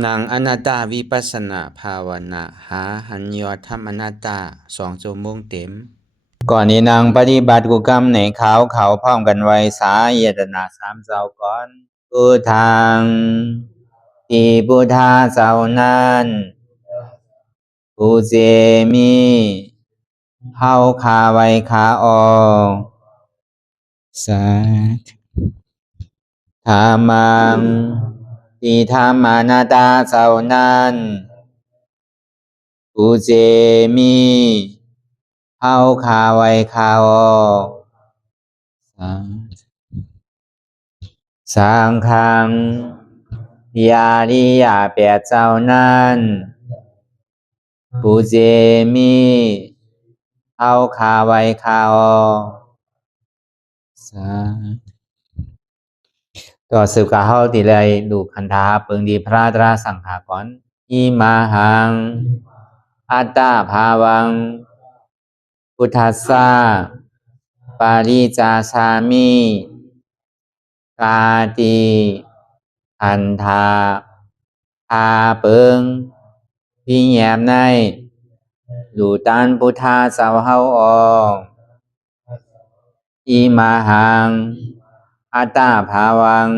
นางอนัตตาวิปัสสนาภาวนาหาหันยอดธรรมอนัตตา2 ชั่วโมงเต็มก่อนนี้นางปฏิบัติกุกรรมในเขาพร้อมกันไว้สาเยตนา3 เจ้าก่อนพุทธังที่พุทธาเจ้านั้นผู้เจมีเฮาคาไว้คาออกสาธุธรรมังที่ธรรมานาตาเจ้านั้นผู้เจมีเฮาคาไว้คาออกสังฆังยาริยาแปดเจ้านั้นผู้เจมีเฮาคาไว้คาออกต่อสืบกาเฮาติเลยดูคันธาเปิงดีพระตราสังขากรอิมาหังอัตตาภาวังพุทธัสสะปาริจาสามิกาติอันธาพาเปิงพี่แยมในดูตันพุทธาสาวเฮาออกอิมาหังอัตตาภาวัง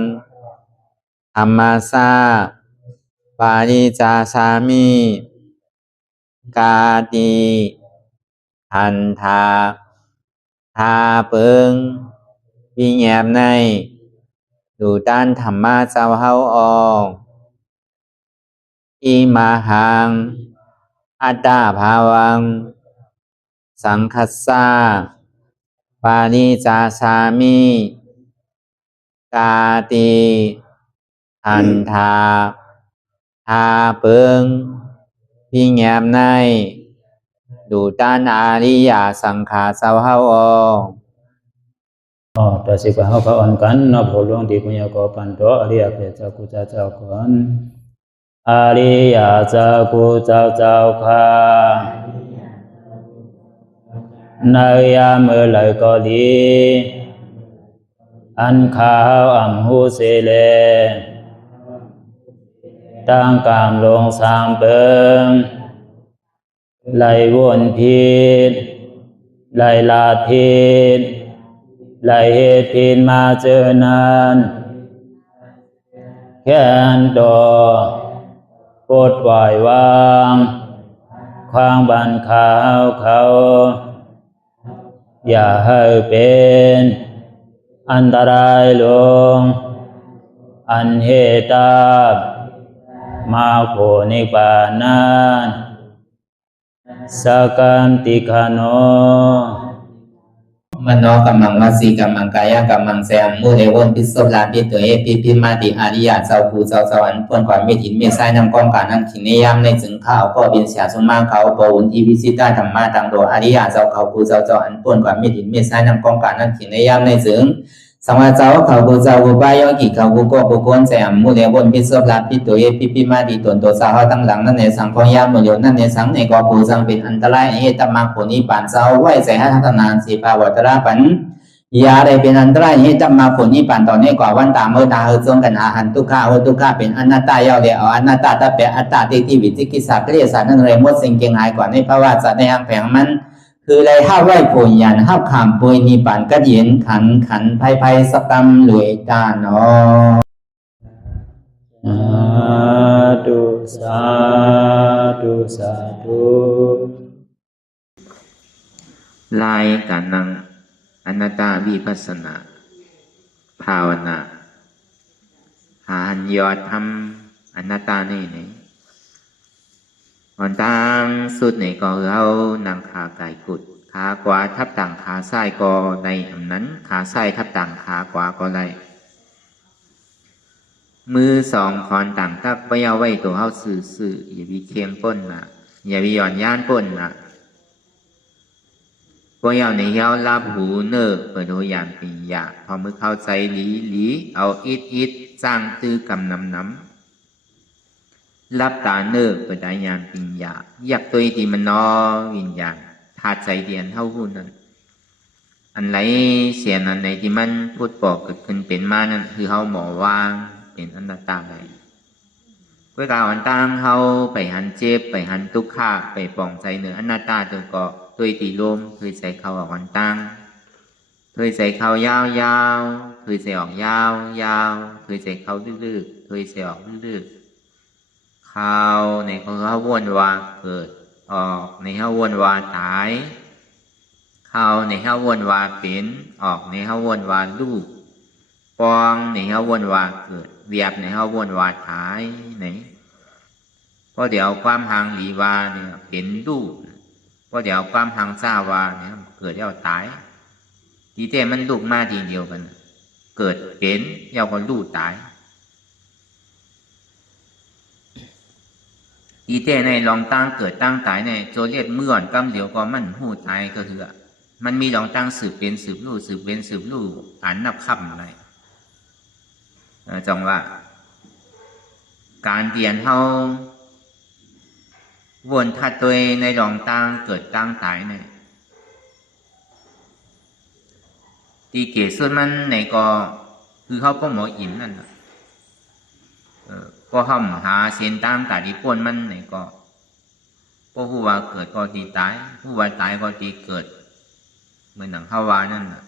ธรรมัสสะปาริจาสามิกาติอันธาพาเปิงพี่แยมในดูตันธรรมะสาวเฮาออกอิมาหังอัตตาภาวังสังคัสสะปาริจาสามิกาติอันธาทาเปิงพี่แงมในดูตันอาริยสังขาสาวเฮาออกต่อสิกว่าเฮาก็อ่อนกันเนาะผู้หลวงที่ปุญญาก็ปันโตอริยเจ้ากุเจ้าก่อนอริยเจ้ากุเจ้าค่ะในยามเมื่อไหร่ก็ดีอันข้าวอ่ำหูเสเลตั้งกามลงสามเปิงไหลวนพิษไหลลาพิษไหลเหตุพินมาเจอนานแค่นดอปดปล่อยวางความบันขาวเขาอย่าให้เป็นอันตรายลงอันเหตุตามาโผนิปานันสกันติคโนมโนกัมมังวสีกัมมังกายกัมมังแสมมุเรวนพิศลาปิตัวเอพิมาติอาริยะเจ้าภูเจ้าสวรรค์พ้นความไม่ถินไม่ใช่นำกองการนั้นขินในยามในจึงข้าวก็บินเสียสมมาเขาปวุนทีวิสิตาธรรมะตังโดอาริยะเจ้าเขาภูเจ้าสวรรค์พ้นความไม่ถินไม่ใช่นำกองการนั้นขินในยามในจึงสังวาเจ้าเขาภูเจ้าภูบายกิเขาภูก็ภูคนแสมมุเรวนพิศลาปิตัวเอพิมาติตนตัวสาวตั้งหลังนั่นในสังพยามโยนั่นในสังในก็ภูสังเป็นอันตรายเหตุมาผลนิพพานเจ้าไหวใส่ให้ทัศนานสีภาวตระปันยาได้เป็นอันตรายให้จำมาผลนิพพานตอนนี้กว่าวันตามเมื่อตาเฮจงกันอาหันทุกข้าทุกข้าเป็นอนัตตาเยาเดียวอนัตตาตาเปอัตตาที่วิจิกิสาเกลียสานั่นเลยมดสิ่งเก่งหายกว่าในภาวะสัตว์ในอังแผงมันคือเลยห้าไหวผลยันห้าขามปุยนิพพานก็เย็นขันภัยสกรรมหลวยตาเนาะสาธุลายกันนังอนัตตาวิปัสสนาภาวนาหาหันยอดทำอนัตตาในวันต่างสุดในก็เรานางขาไก่กุดขากว่าทับต่างขาซ้ายก็ในอันนั้นขาซ้ายทับต่างขากว่าก็ได้มือสองคอนต่างตักไว้เอาไว้ตัวเขาสื่ออย่าวิเคียงป้นนะอย่าวิย่อนย่านป้นนะพวกเราในเย้ารับหูเนอเปิดตัวอย่างปีอยากพอมือเข้าใจหลีเอาอิดสร้างตื้อกำน้ำรับตาเนอเปิดได้อย่างปีอยากตัวที่มันนอวิญญาณธาตุใจเดียนเท่าหูนั้นอันไรเสียนอันไหนที่มันพูดบอกเกิดขึ้นเป็นมานั้นคือเขาหมอว่างเป็นอนัตตาไป ก็กล่าวอันตั้งเขาไปหันเจ็บไปหันทุกข์ไปป่องใจเหนืออนัตตาตัวเกาะตัวตีลมเคยใส่เขาออกอันตั้งเคยใส่เขายาวๆเคยใส่ออกยาวเคยใส่เขาลึกๆเคยใส่ออกลึกๆเขาในเขาวนวาเกิดออกในเขาวนวาตายเขาในเขาวนวาเป็นออกในเขาวนวาลูกปองในเขาวนวาเกิดเวียบในเขาวนวาตายไหนเพราะเดี๋ยวความหังหลีวาเนี่ยเป็นลูกเพราะเดี๋ยวความหังซาวาเนี่ยเกิดแล้วตายทีแต่มันลูกมาทีเดียวกันเกิดเป็นแล้วก็ลูกตายทีแต่ในลองตั้งเกิดตั้งตายในโจเลียดเมื่อนกำเดียวก็มันหูตายก็คือมันมีลองตั้งสืบเป็นสืบลูกสืบเป็นสืบลูกอ่านนับคำอะไรจังว่าการเปลี่ยนเฮาวนทัดตัวในลองตั้งเกิดตั้งตายเนี่ยตีเกศส่วนมันในก็คือเขาก็หมออิ่มนั่นแหละก็ห้ามหาเส้นตามตาดีป่นมันในก็ผู้ว่าเกิดก็ตีตายผู้ว่าตายก็ตีเกิดเหมือนหนังข้าวานั่นแหละ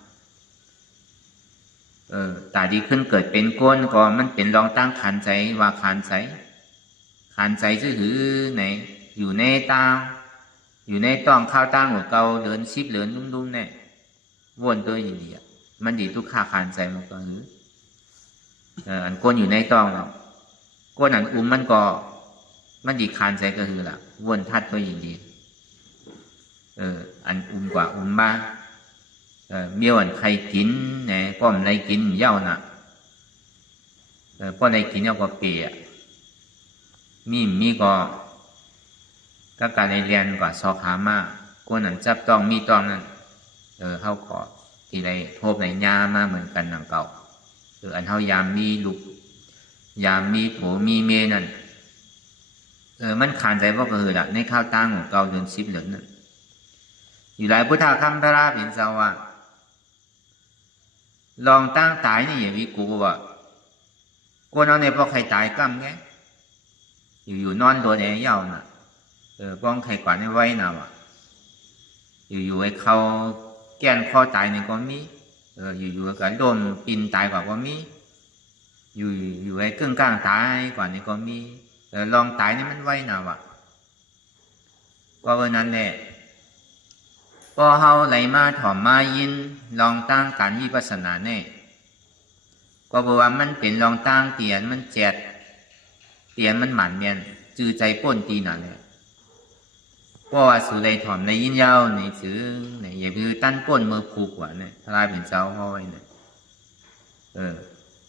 ตาดีขึ้นเกิดเป็นก้นก็มันเป็นรองตั้งขันใจว่าขันใจซื่อหือไหนอยู่ในตาอยู่ในต้องข้าวตั้งหัวเกาเดินชิบเดินลุ่มๆเนี่ยวนตัวอย่างนี้มันดีทุกข้าขันใจมันก็หืออันก้นอยู่ในต้องเราก้นอันมันก็มันดีขันใจก็คือละวนทัดตัวอย่างนี้อันกว่าบ้างเมียวอันใครกินเนี่ยป้อมในกินเย้าน่ะป้อในกินเย้าก็เปียมีก็การเรียนกว่าสอขามาก้นอันจับต้องมีต้องนั่นเขาก็ที่ได้โทบในญามาเหมือนกันหนังเก่าอันเขายามมีลูกยามมีผัวมีเมียนั่นมันขานใจว่าก็คือละในข้าวตั้งของเก่าเดินชิบเหลืองนั่นอยู่หลายพุทธคำพระราเป็นเจ้าว่าลองตั้งตายนี่อย่าวิกูว่ากูนอนในพอใครตายกั้มไงอยู่นอนโดนแอเย่าน่ะป้องใครกว่าในไว้น่ะว่ะอยู่ไอ้เขาแก้นคอตายในก็มีอยู่กับโดนปีนตายกว่าก็มีอยู่ไอ้กึ่งกลางตายกว่าในก็มีลองตายนี่มันไว้น่ะว่ะก็วันนั้นแหละพอเฮาไหลมาถ่อมมายินลองตั้งการวิปัสสนาแน่ก็บอกว่ามันเป็นลองตั้งเตียนมันเจ็ดเตียนมันหมันเมียนจือใจป้นตีนั่นเลยเพราะว่าสุไลถ่อมในยินยาวในถือในอย่าคือตั้นป้นมือผูกว่าเนี่ยทลายเป็นเจ้าห้อยเนี่ย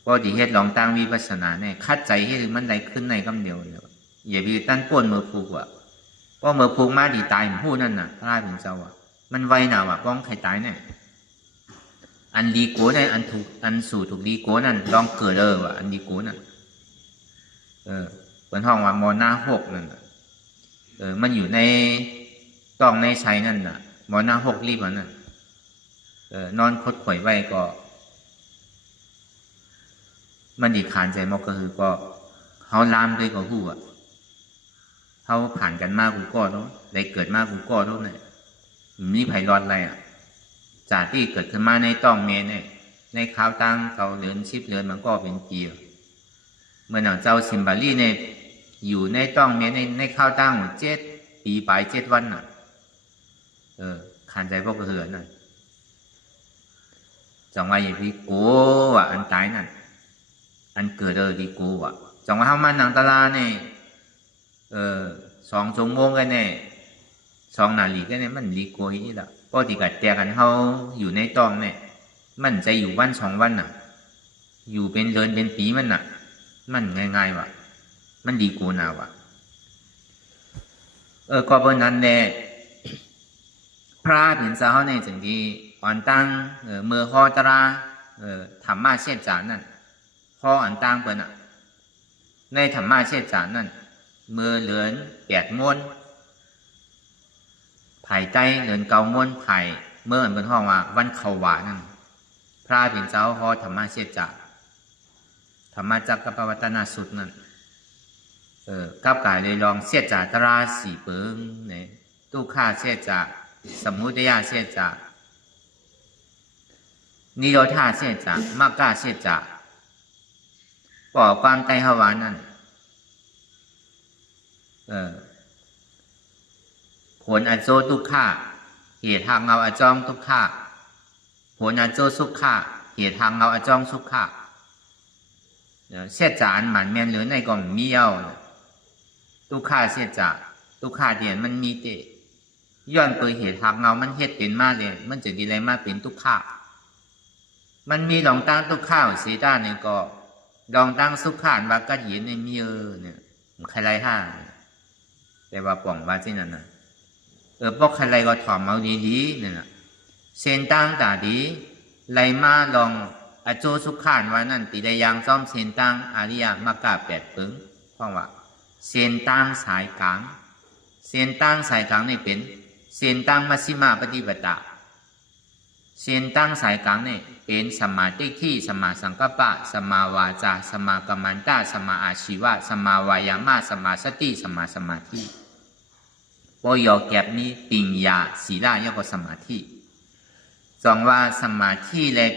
พอดีเฮ็ดลองตั้งวิปัสสนาแน่คัดใจให้ถึงมันได้ขึ้นในคำเดียวเนี่ยอย่าคือตั้นป้นมือผูกว่าเพราะมือผูกมาดีตายผู้นั่นน่ะทลายเป็นเจ้าอ่ะมันไวหนาว่ะป้องใครตายเนี่ยอันดีโก้เนี่ยอันสู่ถูกดีโก้นั่นลองเกิดว่ะอันดีโก้นั่นเป็นห้องว่ามอหน้าหกนั่นมันอยู่ในต้องในชัยนั่นน่ะมอหน้าหกรีบนั่นนอนคดข่อยไว้ก็มันดีขานใจมอกก็คือก็เขาลามด้วยก็หู้อ่ะเขาผ่านกันมากกูก็ต้องได้เกิดมากกูก็ต้องเนี่ยมีไผ่รอดอะไรอ่ะจากที่เกิดขึ้นมาในต้องเมเนี่ยในข้าวตั้งเขาเลือนชิบเลือนมันก็เป็นปีเมื่อหนังเจ้าซิมบาลีเนี่ยอยู่ในต้องเมในข้าวตั้ง7 ปีไป7 วันน่ะขันใจพวกกระเหือนน่ะจังว่าอย่างพี่โก้ว่ะอันตายนั่นอันเกิดดีโก้ว่ะจังว่าเขามาหนังตลาเนี่ย2 ชั่วโมงกันเนี่ย2 นาฬิกาเนี่ยมันดีกว่าอีกละปกติกัดแต่กันเขาอยู่ในตองเนี่ยมันจะอยู่วัน2 วันน่ะอยู่เป็นเดือนเป็นปีมันน่ะมันง่ายๆว่ะมันดีกว่าน่ะว่ะก็เพราะนั้นแหละพระเป็นเจ้าในจังที่อ่อนตั้งเมื่อข้อตราธรรมะเชษจานนั่นข้ออ่อนตั้งเปิ้นน่ะในธรรมะเชษจานนั่นเมื่อเหลือน8 ม้วนไผ่ใต้เดิน9 ม้วนไผ่เมื่อเป็นห้องว่าวันเขาหวานั่นพระเป็นเจ้าฮอธรรมะเชษจาธรรมะจักรปวัตนสูตรนั่น กับกายเลยลองเสียจากตราสีเปิงเนี่ยทุกข้าเสียจากสมุทัยเสียจากนิโรธาเสียจากมรรคเสียจากก่อความไตหวานนั่นผลอโจทุกข้าเหตุทางเงาอจองทุกข้าผลอโจสุขข้าเหตุทางเงาอจองสุขข้าเสียจากอันหมันแมนหรือในก็มีเย้าทุกข้าเสียจากทุกข้าเดียนมันมีเตย้อนเปิดเหตุทางเงามันเฮ็ดเป็นมาเลยมันจะดีอะไรมาเป็นทุกข้ามันมีหลงตั้งทุกข้าวสีด้านในก็ลองตั้งสุขานว่ากัดยินในมีเนี่ยใครไรห้าแต่ว่าป่องว่าที่นั่นนะพวกใครไรก็ถอมเอาดีๆเนี่ยนะเส้นตั้งตาดีไรมาลองอโจสุขานว่านั่นติได้ยังซ่อมเส้นตั้งอาริยมรรคแปดปึงเพราะว่าเส้นตั้งสายกลางเส้นตั้งสายกลางนี่เป็นเส้นตั้งมัชฌิมาปฏิปทาเส้นตั้งสายกลางนี่เป็นสมาธิที่สมาสังกัปปะสมาวาจาสมากัมมันตะสมาอาชีวะสมาวายามะสมาสติสมาสมาธิพอยอแก็บนี้ปิญญาศีลายกสมาธิสองว่าสมาธิและ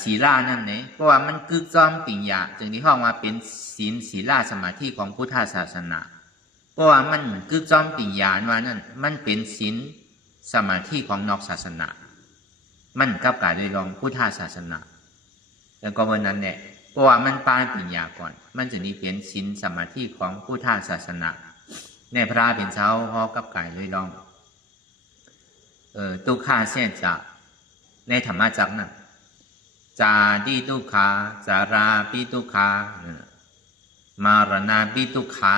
ศีลานั่นเองเพราะว่ามันกึกจ้อมปิญญาจึงที่ห้องว่าเป็นศีลศีลาสมาธิของพุทธศาสนาเพราะว่ามันกึกจ้อมปิญญาว่านั่นมันเป็นศีลสมาธิของนอกศาสนามันกับการเลยลองพุทธศาสนาแล้วก็วันนั้นเนี่ยเพราะว่ามันปานปิญญาก่อนมันจะนี่เป็นศีลสมาธิของพุทธศาสนาในพระเป็นเช้าพอกับกายเลยลองทุกข้าเส้นจะในธรรมจักรนั่นจาดีทุกขาจาราปิทุกขามารณาปิทุกขา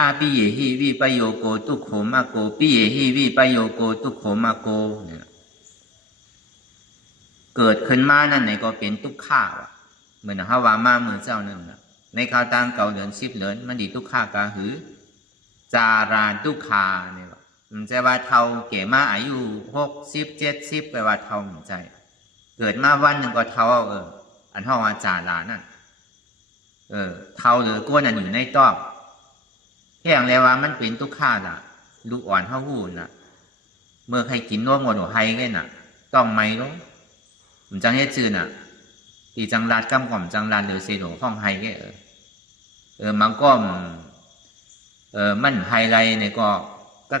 อาปิเยหิวิปโยโกทุกโขมะโกปิเยหิวิปโยโกทุกโขมะโกเกิดขึ้นมานั่นไหนก็เป็นทุกข้าวะเหมือนฮาวามาเมืองเจ้านั่นนะในข่าวต่างเก่าเหลือน10เหลือนมันดีทุกข้ากาหือจาราทุกขาเนี่ยมันจะว่าเท่าเก๋มาอายุ60 70ไปว่าเท่ามันใจเกิดมาวันหนึ่งก็เท่าอันห้องว่าจารานั่นเท่าหรือก้นอันอยู่ในต้อแค่อย่างไรว่ามันเป็นทุกข้าล่ะลูกอ่อนเท่าหูน่ะเมื่อใครกินนวดหมดหัวไห้กันน่ะต้องไม่รู้ผมจังให้จื่อน่ะตีจังรัดกำก่อมจังรัดหรือเสียหลงห้องไห้กันมันก็มันไฮไลท์เนี่ยก็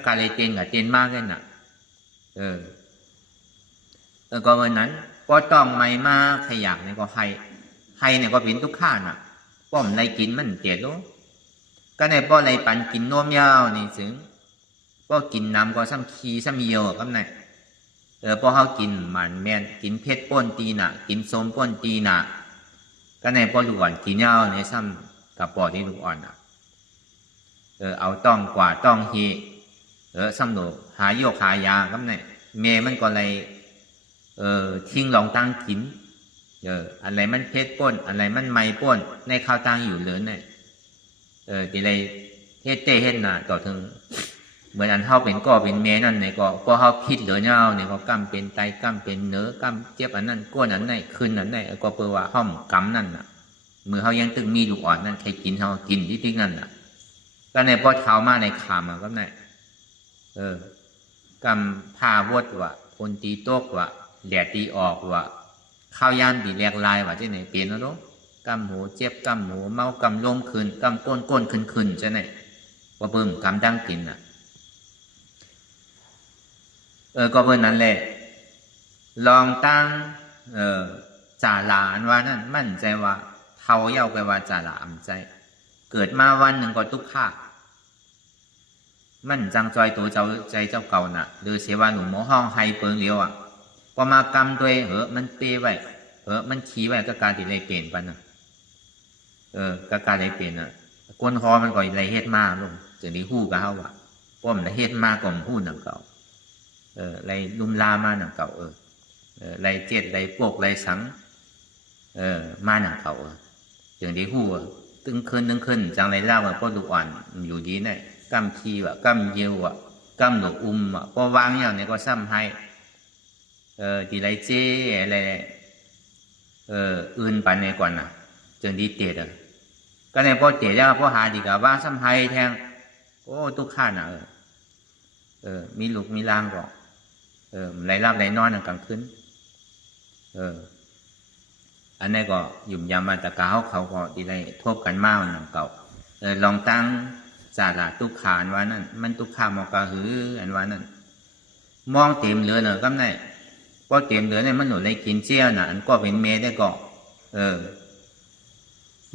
การเลยเต้นกับเต้นมากเลยน่ะก็วันนั้นก็ต้องไม่มาขยักเนี่ยก็ไฮเนี่ยก็เป็นทุกข้าน่ะป้อมไรกินมันเจ็ดรู้ก็ในป้อไรปันกินนมยาวนี่ถึงป้อกินน้ำก็ซ้ำขี้ซ้ำเยียวก็ไหนป้อเขากินมันแมนกินเพชรป้นตีน่ะกินส้มป้นตีน่ะก็ในป้อลูกอ่อนกินยาวในซ้ำกับป้อที่ลูกอ่อนน่ะเอาต้องกว่าต้องเฮซ้ำโหนหายโยกหายาก็ไหนเมมันก็เลยทิ้งลองตั้งกินอะไรมันเพชรป้นอะไรมันไม้ป้นในข้าวตั้งอยู่เลยเนี่ยทีไรเฮ็ดเต้เฮ็ดน่ะต่อถึงเหมือนอันเฮาเป็นก็เป็นเมนั่นเนี่ยก็พอเฮาคิดเหลือเงาเนี่ยก็กำเป็นไตกำเป็นเนื้อกำเจ็บอันนั้นก้นอันนั้นขึ้นอันนั้นก็เปว่าห้อมกำนั่นน่ะมือเฮายังตึงมีลูกอ่อนนั่นใครกินเฮากินที่นั่นน่ะก็ในพอเท้ามาในขามมันก็ไหนกำพาวดว่ะคนตีโต๊ะว่ะแดดตีออกว่ะข้าวยานตีแหลกลายว่ะที่ไหนเปลี่ยนแล้วเนาะกำหูเจ็บกำหูเมากำลมขึ้นกำก้นขึ้นจะไหนว่าเบิ่มกำดังกินน่ะก็เบิ่นนั้นแหละลองตั้งจ่าหลานว่านั่นมั่นใจว่าเท่าเย้าไปว่าจ่าหลานใจเกิดมาวันหนึ่งก็ทุกข้ามันจังจอยตัวเจ้าใจเจ้าเก่าน่ะหรือเสียว่าหนูหมอห้องไฮเปิงเลี้ยวอ่ะพอมากำตัวมันเปไว้มันขี้ไว้ก็การติเลยเปลี่ยนไปน่ะก็การเลยเปลี่ยนน่ะก้นคอมันก็เลยเฮ็ดมากลงจะได้หู้กับเขาว่ะป้อมเลยเฮ็ดมากกว่าหู้หนังเก่าเลยลุมลามาหนังเก่าเลยเจ็ดเลยปกเลยสังมาหนังเก่าจึงได้หู้ตึงขึ้นจังเลยเล่าว่าป้อลูกอ่อนอยู่ดีเนี่ยกำขี้ว่ะกำเยี่ยวว่ะกำหลกว่ะพอวางอย่างนี้ก็ซ้ำให้ทีไรเจ๊อะไรอื่นไปในก่อนน่ะ จนดีเตะก็ในพอเตะแล้วพอหาดีกับว่าซ้ำไห้แทงโอ้ทุกข้าน่ะมีลูกมีล่างก็ไหลรับไหลนอนกลางคืนอันนี้ก็หยุ่มยำมาตะกาเขาก็ดีไรทบกันมากหนังเก่าลองตั้งจาระทุกขานว่านั่นมันทุกขามอกาหืออันว่านั่นมองเต็มเหลือเนอะก็ได้พอเต็มเหลือเนี่ยมันหนุนในกินเจียวน่ะอันก็เป็นเมได้ก็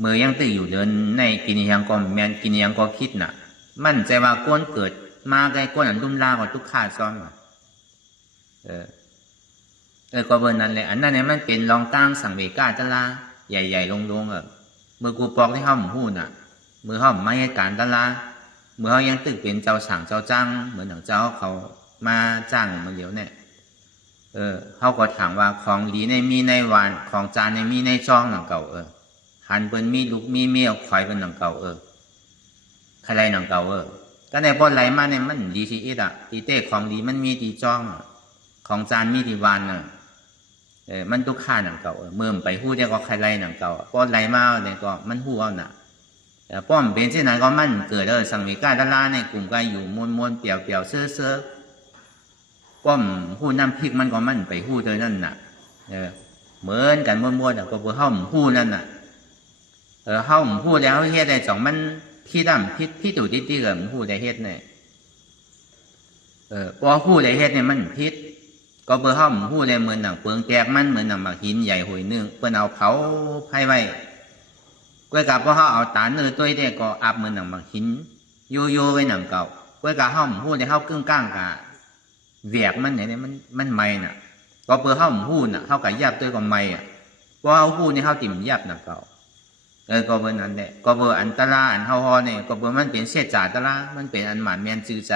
มือยังตื่นอยู่เดินในกินยังก็แมนกินยังก็คิดน่ะมันใจว่าก้นเกิดมาไกลก้นอันรุ่มลาก็ทุกขาซ้อมก็เบอร์นั้นเลยอันนั้นเนี่ยมันเป็นรองตั้งสังเวกาตะลาใหญ่ๆลงเมื่อกูปอกที่ห้องหูน่ะมือห้องไม่ให้การตะลาเมื่อเขายังตึกเป็นเจ้าสั่งเจ้าจ้างเหมือนอย่างเจ้าเขามาจ้างมาเหลียวเนี่ยเขาก็ถามว่าของดีในมีในวานของจานในมีในจ้องหนังเก่าหันเป็นมีลูกมีเมียควายเป็นหนังเก่าใครหนังเก่าก็ในพอไหลมาเนี่ยมันดีชีอิดตีเต้ของดีมันมีตีจ้องของจานมีตีวานมันตุกข้าหนังเก่าเมื่อไปหู้ได้ก็ใครหนังเก่าพอไหลมาเนี่ยก็มันหู้เอาหนักป้อมเป็นเช่นนั้นก็มันเกิดสังเวกาตะลาในกลุ่มก็อยู่มวนเปี่ยวเสื้อป้อมหู้น้ำพริกมันก็มันไปหู้เท่านั้นน่ะเหมือนกันม้วนก็เพื่อเข้าหู้นั่นน่ะเข้าหู้แล้วเฮ็ดได้สองมันพี่ดำพี่ตู่ที่เกิดหู้ได้เฮ็ดเนี่ยพอหู้ได้เฮ็ดเนี่ยมันพิษก็เพื่อเข้าหู้ได้เหมือนหนังเปลืองแตกมันเหมือนหนังหมากหินใหญ่หอยนึ่งเพื่อเอาเผาไผ่ไว้กล้วยกับพอเขาเอาตาเนื้อตัวเด็กก็อับเหมือนหนังหมากหินโยไว้หนังเก่ากล้วยกับเข้าหู้ได้เข้ากึ่งก้างกะแหวกมันเนี่ยมันไม่น่ะก็เพื่อเข้าหู้น่ะเข้ากับยับตัวก็ไม่พอเอาหู้นี่เข้าติ่มยับหนังเก่าก็เบอร์นั้นแหละก็เบอร์อันตราอันเฮาฮอเนี่ยก็เบอร์มันเป็นเศษจ่าตรามันเป็นอันหมานแมนจื้อใจ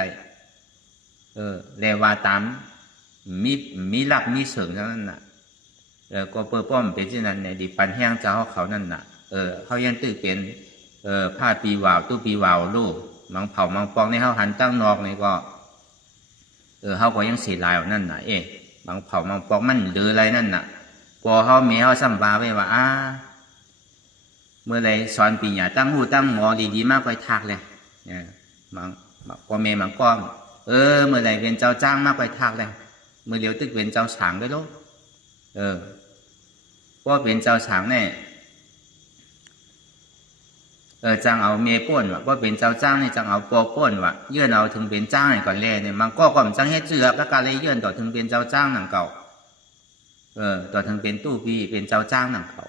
เรียกว่าตามมีหลักมีเสริงนั่นน่ะก็เปิดป้อมเป็นเช่นนั้นในดิปันแห้งเจ้าเขานั่นน่ะเขายังตื้อเป็นผ้าปีวาวตู้ปีวาวลูกมังเผามังปองในเขาหันตั้งนอกนี่ก็เขาก็ยังเสียลายนั่นน่ะมังเผามังปองมันเดืออะไรนั่นน่ะพอเขาเมียเขาสัมภาไว้ว่าเมื่อไรสอนปีหยาตั้งหูตั้งหมอดีๆมากไปทักเลยมังพอเมียมังก้อมเมื่อไรเป็นเจ้าจ้างมากไปทักเลยเมื่อเลี้ยวตึกเป็นเจ้าฉางได้ลูกพอเป็นเจ้าฉางเนี่ยจ้างเอาเมียป้นว่ะว่าเป็นเจ้าจ้างเนี่ยจ้างเอาปอป้นว่ะเยื่อนเอาถึงเป็นจ้างก่อนแรกเนี่ยมันก็ก่อนจ้างเฮ็ดเจือประการเลยเยื่อนต่อถึงเป็นเจ้าจ้างหนังเก่าต่อถึงเป็นตู้ปีเป็นเจ้าจ้างหนังเก่า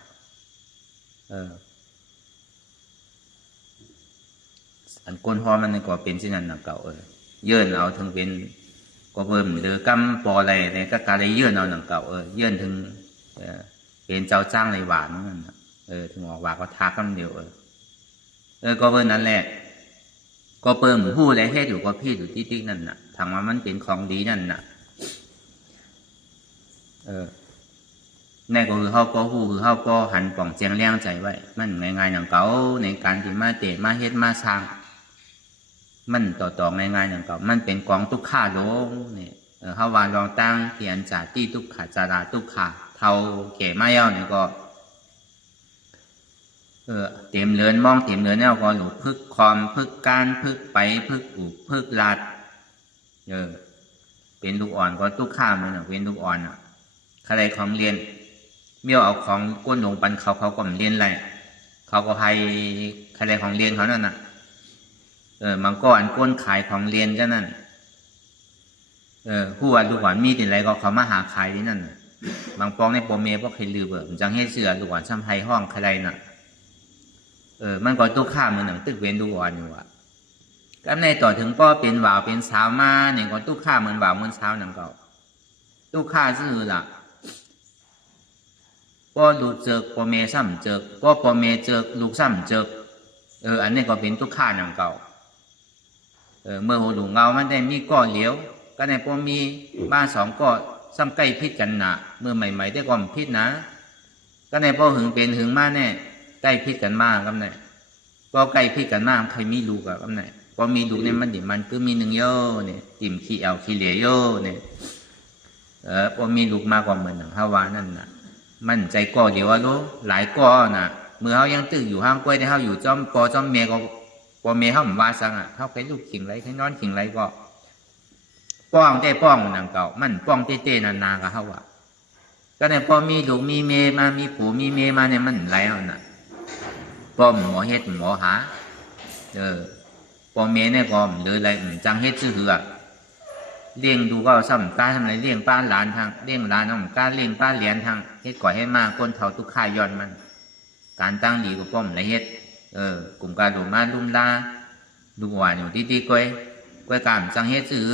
อันก้นหอมันก็เป็นที่นั่นหนังเก่าเยื่อนเอาถึงเป็นก็เพิ่มหรือกำปออะไรเนี่ยก็การเลยเยื่อนเอาหนังเก่าเยื่อนถึงเป็นเจ้าจ้างเลยหวานนั่นถึงออกว่าก็ทักกันเดียวก็เพิ่นนั่นแหละก็เปิ่มหู้และเฮ็ดอยู่ก็พี่อยู่ติ๊กนั่นน่ะทางว่ามันเป็นของดีนั่นน่ะนี่ก็คือเขาก็หู้คือเขาก็หันป่องเจียงเลี้ยงใจไว้มันง่ายๆอย่างเก่าในการที่มาเตะมาเฮ็ดมาสร้างมันต่อง่ายๆอย่างเก่ามันเป็นกองทุกข้าลงนี่เขาว่าลองตั้งเขียนจ่าตี้ทุกขาจาราทุกขาเท่าแก่มาเย้าเนี่ยก็เต็มเลือนมองเต็มเลือนเนี่ยก็หลุดพึกคอมพึกการพึกไปพึกอุบพึกลัดเป็นลูกอ่อนก็ทุกข้ามันเป็นลูกอ่อนใครของเรียนเมี่ยวเอาของก้นลงปันเขาก็เรียนอะไรเขาก็ให้ใครของเรียนเขานั่นน่ะมันก็อันก้นขายของเรียนก็นั่นผู้ว่าลูกอ่อนมีติดอะไรก็เขามาหาขายที่นั่นบางปองในโปรเมย์พวกใครลืมจังให้เสือลูกอ่อนซ้ำไทยห้องใครน่ะมันก็ตู้ข้ามมันหนังตึกเว้นดูอ่อนอยู่ก็ในต่อถึงก็เป็นบ่าวเป็นสาวมาเนี่ยก็ตู้ข้ามเหมือนบ่าวเหมือนสาวหนังเก่าตู้ข้าซื่อล่ะก็ดูเจอปอเมซ้ำเจอก็ปอเมเจอลูกซ้ำเจออันนี้ก็เป็นตู้ข้าหนังเก่าเมื่อหัวหลงเงามันได้มีก้อนเหลียวก็ในปอมีบ้านสองก้อนซ้ำใกล้พิษกันนะเมื่อใหม่ๆได้ก่อนพิษนะก็ในปอหึงเป็นหึงมาแน่ใกล้พิษกันมากครับเนี่ยก็ใกล้พิษกันมากใครมีลูกครับเนี่ยพอมีลูกเนี่ยมันดิมันก็มีหนึ่งโย่เนี่ยติ่มขี้เอาขี้เหลี่ยโย่เนี่ยพอมีลูกมากกว่าเหมือนหนังฮาวานั่นน่ะมันใจก่อเดี๋ยวว่ารู้หลายก่อน่ะ มือเขายังตื้ออยู่ห้างกล้วยได้เขาอยู่จอมปอจอมเมก็ปอเมเขาว่าสังอ่ะเขาไปลูกขิงไรให้นอนขิงไรก็ป้องได้ป้องนางเก่ามันป้องเต้ๆนานๆก็เขาว่าก็เนี่ยพอมีลูกมีเมมามีผัวมีเมมาเนี่ยมันไรเอาน่ะป้อมหมอเฮ็ดหมอหาปอเมเนี่ยก็หรืออะไรจังเฮ็ดซื่อหือเลี้ยงดูก็ซ้ำการทำไรเลี้ยงป้าหลานทางเลี้ยงหลานน้องการเลี้ยงป้าเหรียญทางเฮ็ดก่อยให้มากก้นเท่าทุกข่ายย้อนมันการตั้งดีก็ป้อมไรเฮ็ดกลุ่มการดูมาลุ่มลาดูหวานอยู่ที่ก้อยการจังเฮ็ดซื่อ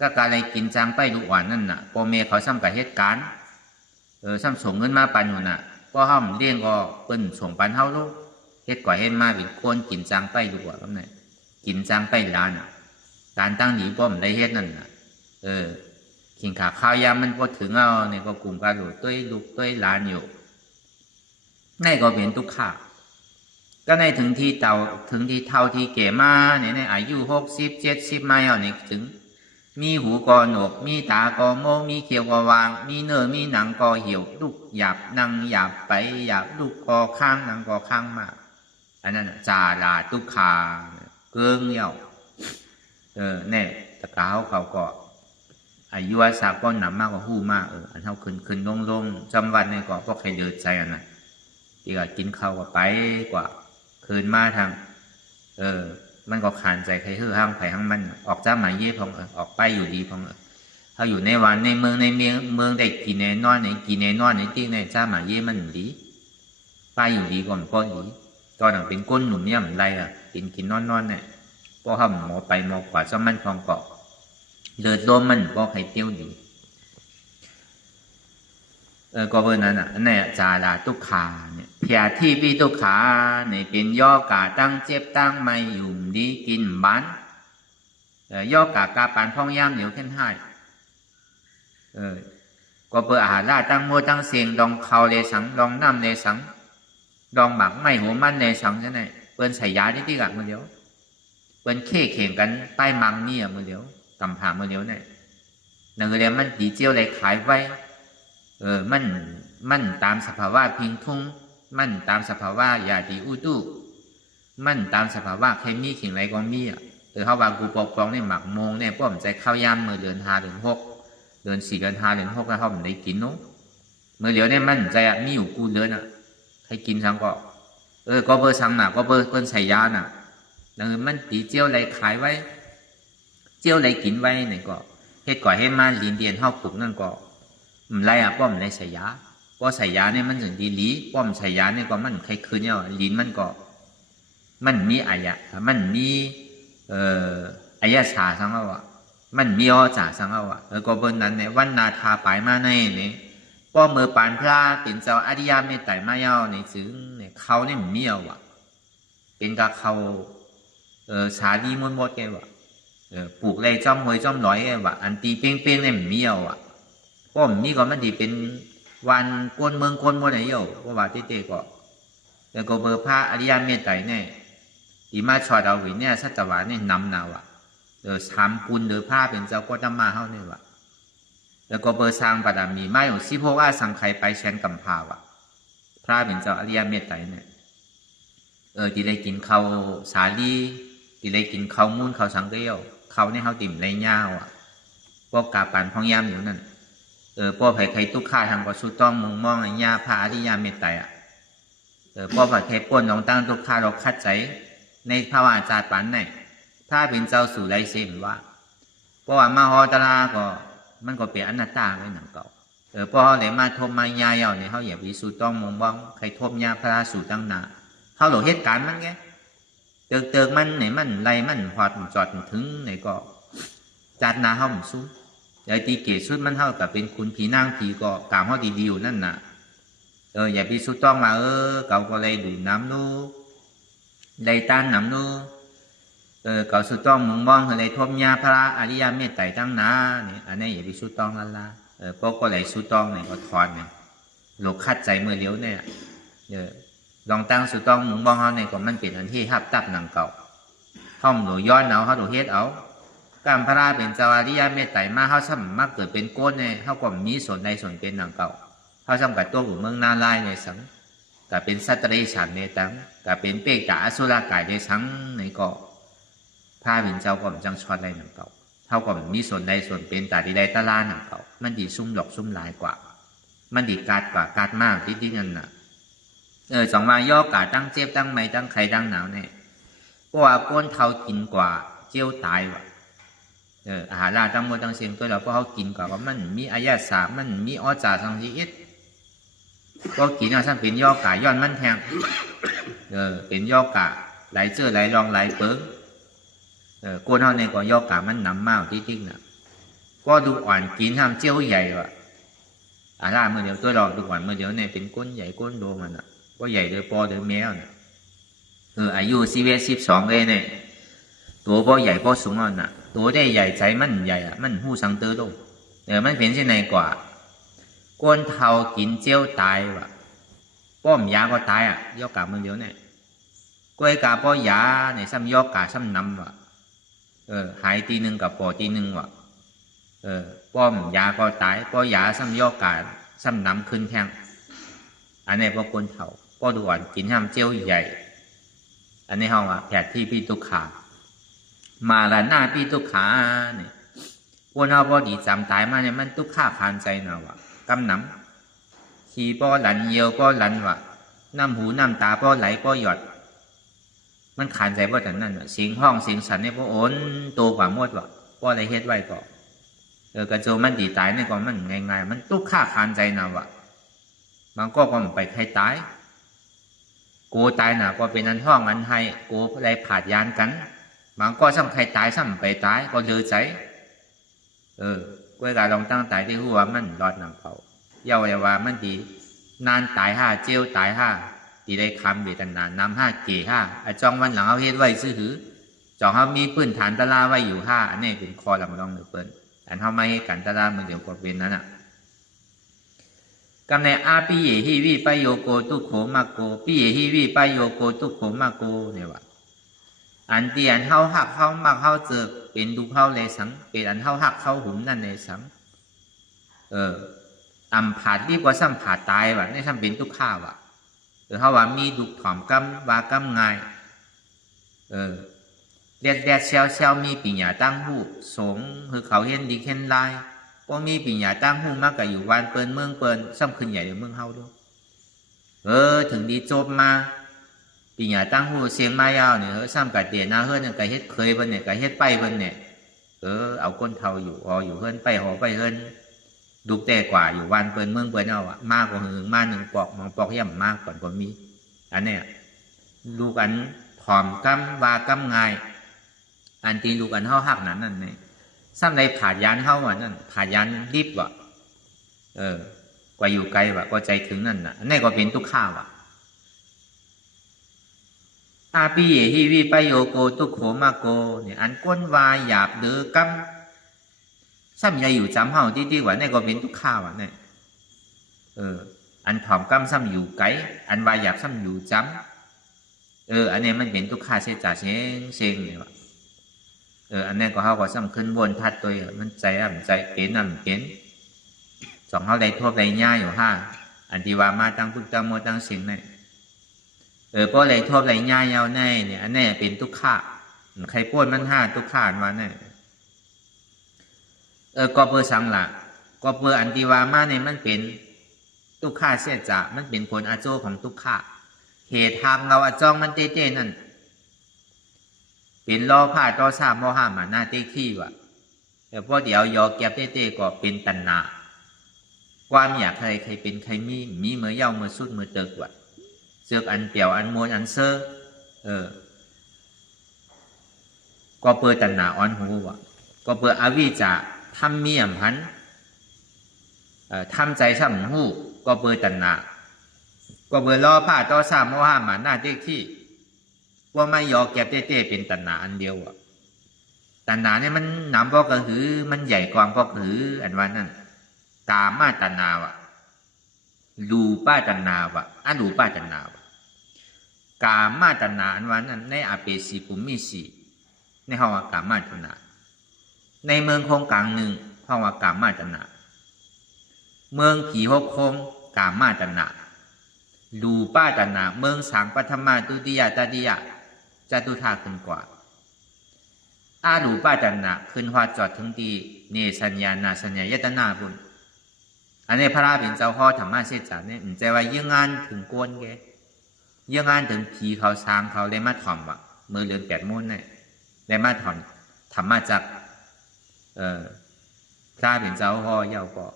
ก็การอะไรกินจังไปดูหวานนั่นน่ะปอเมเขาซ้ำกับเฮ็ดการซ้ำส่งเงินมาปันอยู่น่ะก็ห้ามเลี้ยงก็เปิ้นส่งปันเฮาลูกเฮ็ดก่อยให้มาเป็นคนกินจังไปดูหวานก็ไหนกินจังไปร้านการตั้งหนีป้อมได้เฮ็ดนั่นน่ะขิงขาข้าวยามมันพอถึงเอาเนี่ยก็กลุ่มการดูต้วยลูกต้วยร้านอยู่ในก็เป็นทุกข่าก็ในถึงที่เท่าที่เก๋มาเนี่ยในอายุ60-70มาเอาเนี่ยถึงมีหูกอหนกมีตากอโมมีเขียวกอวางมีเนื้อมีหนังกอเหี่ยวลูกหยาบนั่งหยาบไปหยาบลูกกอข้างหนังกอข้างมากอันนั้นจาราทุกขาเกื้องเหี่ยวเนี่ยตะกาวเขาก็อายุสากลหนำมากกว่าหู้มากอันเท่าขึ้นลงจำวันเนี่ยก็ใครเดือดใจอันนั้นที่ก็กินข้าวก็ไปกว่าคืนมาทางมันก็ขานใจใครห้างไผ่ห้างมันออกจ้าหมายเย่พองออกไปอยู่ดีพองถ้าอยู่ในวันในเมืองได้กินแน่นอนในที่ในจ้าหมายเย่มันดีไปอยู่ดีก่อนก็ดีตอนนั้นเป็นก้นหนุ่มเนี่ยมันไรกินนอนเนี่ยก็ห้ามหมอไปหมอกว่าซ้ำมันพองเกาะเลือดลมมันก็ใครเตี้ยวดีก็เบอร์นั้นเนี่ยจาราทุกขาเนี่ยเพียที่ปีทุกขาเนี่ยเป็นย่อกาตั้งเจ็บตั้งไม่ยุ่มดีกินบ้านย่อกากาปานพองย่างเหนียวเข้นให้ก็เบอร์อาหารล่าตั้งโมตั้งเสียงดองเขาเลสังดองน้ำเลสังดองหมักไม่หัวมันเลสังใช่ไหมเปิ้นใส่ยาที่กักมือเดียวเปิ้นเข่งกันใต้มังนี่มือเดียวกำผามือเดียวเนี่ยนั่นก็เรียกมันดีเจียวเลยขายไว้มันตามสภาวะพิงทุ่งมันตามสภาวะยาดีอุตุมันตามสภาวะเคมีขิงไรก็มีเขาว่ากูปกครองในหมักโมงเนี่ยป้อมใจข้าวยามเมื่อเดือน5 เดือน 6เดือน4 เดือน 5 เดือน 6แล้วเขาไม่ได้กินเนาะเมื่อเดี๋ยวเนี่ยมันใจมีอยู่กูเดือนใครกินสังก็ก็เบอร์สังน่ะก็เบอร์เปิ้นใส่ยาน่ะมันตีเจียวไรขายไว้เจียวไรกินไว้เนี่ยก็เฮ็ดก่อยให้มาลินเดียนเฮาปลูกนั่นก็ไรป้อมไรใส่ยาพอใส่ยาเนี่ยมันถึงดีลีป้อมใส่ยาเนี่ยก็มันใครคืนเนี่ยลิ้นมันก็มันมีอายะมันมีอายะชาสังเอามันมีอ้อจ่าสังเอาก็บนนั้นเนี่ยวันนาทาปลายมาในเนี่ยป้อมือปานพระเป็นเจ้าอริยเมตไตรมาเย้าในถึงเนี่ยเขาเนี่ยมีเอาเป็นกะเขาชาดีมดแกปลูกไรจ้อมหวยจ้อมร้อยแกอันตีเป้งเนี่ยมีเอาป้อมนี่ก็มันดีเป็นวันกวนเมืองกวนหมดเลยโย่ว่าเต้ก็แล้วก็เบอร์พระอริยเมตไตรเนี่ยที่มาชอดเอาวิเนี่ยสัตวะเนี่ยนำนาวทำปุณหรือผ้าเป็นเจ้าก็จะมาเฮาเนี่ยแล้วก็เบอร์สร้างบารมีไม่อยู่สิพวกว่าสังไขไปเชนกัมพาวพระเป็นเจ้าอริยเมตไตรเนี่ยที่ได้กินข้าวสาลีที่ได้กินข้าวมูนข้าวสังเกลข้าวเนี่ยเขาติ่มไรเงาพวกกาปันพองยามอยู่นั่นพวกไผ่ไข่ตุกข้าทำก็สุดต้องมุงมองไอ้ยาพระอริยเมตไตรพวกไผ่ไข่ป่นน้องตั้งตุกข้าเราคัดใจในภาวะจาปันเนี่ยถ้าเป็นเจ้าสู่ไรเสียว่าเพราะว่ามาฮอตราก็มันก็เป็นอนัตตาไว้หนังเก่าพอเขาเลยมาทบมายาเยาเนี่ยเขาอย่าวิสุต้องมุงมองใครทบยาพระสู่ตั้งนาเขาหลงเหตุการณ์มันไงเติกมันไหนมันไรมันหอดจอดถึงไหนก็จัดนาเขาหมุนซุ้มไอ้ตีเกศสุดมันเท่ากับเป็นคุณผีนางผีก็กล่าวเขาดีๆอยู่นั่นน่ะอย่าไปสุดต้องมาเขาก็เลยดูน้ำนู้เลยต้านน้ำนู้เขาสุดต้องมึงมองเลยทบยาพระอริยเมตไตรตั้งนาเนี่ยอันนี้อย่าไปสุดต้องละพวกก็เลยสุดต้องเนี่ยก็ถอนเนี่ยหลกคัดใจเมื่อเลี้ยวเนี่ยลองตั้งสุดต้องมึงมองเขาเนี่ยก็มันเป็นอันที่หับตับหนังเก่าห้องหนูย้อนเอาเขาดูเฮ็ดเอาการพระเป็นเจ้าอริยเมตไตรมาเขาซ้ำมาเกิดเป็นโกนเนี่ยเขาก็มีส่วนใดส่วนเป็นหนังเก่าเขาซ้ำกับตัวอยู่เมืองนาลายในสัง ก็เป็นสัตว์เดรัจฉานในตังก็เป็นเปกตาอสุรกายในชั้งในก็พระวินเจ้าก็มันจังชอดได้หนังเก่าเท่ากับมีส่วนใดส่วนเป็นตาดีใดตะลาหนังเก่ามันดีซุ่มดอกซุ่มลายกว่ามันดีกาดกว่ากาดมากที่นั่นน่ะสองว่าย่อกาตั้งเจ็บตั้งไม่ตั้งใครตั้งหนาวเนี่ยเพราะว่าก้นเท่ากินกว่าเจียวตายว่ะอาหารลาตั้งหมดตั้งเสียงตัวเราเพราะเขากินกว่ามันมีอายาสามันมีอจ่าสังสีเอ็ดก็กินเอาซ้ำเป็นย่อกาย้อนมันแทงเป็นย่อกาไหลเจอไหลรองไหลเปิ้งก้นเท่าในก็ย่อกามันน้ำเมาที่จริงน่ะก็ดูอ่อนกินทำเจียวใหญ่ว่ะอาล่าเมื่อเดียวตัวเราดูอ่อนเมื่อเดียวเนี่ยเป็นก้นใหญ่ก้นโดมันน่ะก็ใหญ่โดยปอโดยแมวน่ะอายุ12เลยเนี่ยตัวปอใหญ่ปอสูงอ่ะน่ะตัวได้ใหญ่ใจมันใหญ่อ่ะมันหูสังเตอร์โดมันเป็นเช่นไหนกว่าก้นเท่ากินเจียวตายว่ะป้อมยาก็ตายอ่ะย่อกาเมื่อเดียวเนี่ยกล้วยกาป้อยาเนี่ยซ้ำย่อกาซ้ำน้ำว่ะหายตีหนึ่งกับปอตีหนึ่งว่ะป้อมยาก็ตายป้อยาซ้ำย่อกาซ้ำน้ำขึ้นแทงอันนี้พวกคนเฒ่าป้อด่วนกินห้ามเจียวใหญ่อันนี้ห้องว่าแผดที่ปีตุขามาละหน้าปีตุขาเนี่ยพวกเราพอดีจำตายมาเนี่ยมันตุขาผ่านใจเนาะว่ะกำน้ำขี่ป้อหลันเยียวป้อหลันว่ะน้ำหูน้ำตาป้อไหลป้อหยดมันขานใจป้อแต่นั่นเสียงห้องเสียงสันเนี่ยป้อโอนโตกว่าหมดว่ะป้ออะไรเฮ็ดไว้ก่อกระโจมันดีตายเนี่ยก็มันง่ายๆมันตุขาขานใจเนาะว่ะบางก็มันไปใครตายโกตายน่ะก็เป็นอันห้องอันให้โกอะไรผาดยานกันบางก็ซ้ำใครตายซ้ำไปตายก็เลือใจก็การลองตั้งตายที่หัวมันรอดนำเผาเยาว่ามันดีนานตาย5เจียวตาย5ตีได้คำเบตันนานนำ5เก๋5จองวันหลังเอาเฮ็ดไว้ซื้อหือจองเขามีปืนฐานตะลาไว้อยู่5อันนี้เป็นคอลำลองหรือเปิ้นอันเขาไม่ให้กันตะลามันเดี๋ยวก็เป็นนั้นอ่ะกำในอาปิเยหิวิปโยโกตุโขมาโกปิเยหิวิปโยโกตุโขมาโกเนี่ยว่าอันเตียนเฮาหักเฮามักเฮาเจอเป็นดูเฮาเลยสังเป็นอันเฮาหักเฮาหุ่มนั่นเลยสังอำผาดดีกว่าซ้ำผาดตายว่ะนี่ซ้ำเป็นทุกข้าว่ะเฮาว่ามีดุถ่อมกำว่ากำง่ายแดดเซลมีปิญญาตั้งหูสงคือเขาเห็นดีเห็นลายก็มีปิญญาตั้งหูมากกับอยู่วันเปิ้นเมืองเปิ้นซ้ำขึ้นใหญ่เมืองเฮาด้วยถึงดีจบมาปิญญาตั้งหูเสียงมายาวเนี่ยซ้ำกับเดียนาเฮือนเนี่ยกับเฮ็ดเคยเปิ้นเนี่ยกับเฮ็ดไปเปิ้นเนี่ยเอาก้นเท่าอยู่อยู่เฮือนไปหอไปเฮือนดุแต่กว่าอยู่วันเปิ้นเมืองเปิ้นเอาอ่ะมากกว่าหึงมาหนึ่งปอกมองปอกย่ำมากก่อนก็มีอันเนี้ยลูกอันถ่อมกำว่ากำง่ายอันที่ลูกอันเฮาหักนั้นนั่นเนี่ยซ้ำในผาดยานเฮาว่ะนั่นผาดยานรีบว่ะกว่าอยู่ไกลว่ะก็ใจถึงนั่นน่ะอันนี้ก็เป็นทุกข้าว่ะอาปิเยหิวิปโยโกตุโขมาโกเนี่ยอันก้นวายหยาบเดือกำซ้ำใหญ่อยู่จำเฮาที่ว่านี่ก็เป็นทุกข้าว่ะเนี่ยอันถ่อมกำซ้ำอยู่ไกลอันวายหยาบซ้ำอยู่จำอันนี้มันเป็นทุกข้าเสียจ่าเสียงเนี่ยว่ะอันนี้ก็เฮาก็ซ้ำขึ้นบนทัดตัวมันใจใจเป็นเป็นสองเฮาได้ทั่วได้ย่าอยู่อันที่ว่ามาตั้งพึกตั้งโมตั้งเสียงเนี่ยเพราะอะไรทั่วได้ย่ายาวแน่เนี่ยอันนี้เป็นทุกข้าใครป้วนมันทุกข้ามาเนี่ยก็เพื่อสังละก็เพื่ออันที่ว่ามาเนี่ยมันเป็นทุกข้าเสียจ่ามันเป็นผลอาโจของทุกข้าเหตุทำเราอาจองมันเต้นั่นเป็นล้อผ้าต่อสามล้อห้ามาหน้าเต้ขี้ว่ะแต่พอเดี๋ยวยอแก็บเต้ก็เป็นตัณหาความอยากใครเป็นใครมีเมื่อเย้าเมื่อสุดเมื่อเติกว่ะเสือกอันเปี่ยวอันมวนอันเซอก็เปิดตัณหาอ่อนหูว่ะก็เปิดอวิชชาทำเมียมพันทำใจช่ำหูก็เปิดตัณหาก็เปิดล้อผ้าต่อสามล้อห้ามาหน้าเต้ขี้ว่าไม่ยอแก็บเต้เป็นตัณหาอันเดียวอ่ะตัณหาเนี่ยมันหนำก็คือมันใหญ่กว่าก็คืออันว่านั่นกามาตัณหาว่ะรูปตัณหาว่ะอรูปตัณหาว่ะกามาตัณหาอันว่านั่นในอาเปสีภูมิสีในห้องกามาตัณหาในเมืองคงกลางหนึ่งห้องกามาตัณหาเมืองผีหกคงกามาตัณหา รูป้าตัณหาเมืองสังปัทมาตุติยาตติยะจตุธาขึ้นกว่าอารูป้าตัณหาขึ้นหัวจอดถึงตีเนสัญญานาสัญญายตนาบุญอันนี้พระราเป็นเจ้าพ่อธรรมะเสจาเนี่ยใจว่ายังงานถึงโกนแกยังงานถึงผีเขาช้างเขาเลยมาถ่อมว่ะมือเรือน8 มุ่นเนี่ยได้มาถ่อมธรรมะจากพระเป็นเจ้าพ่อยาวก็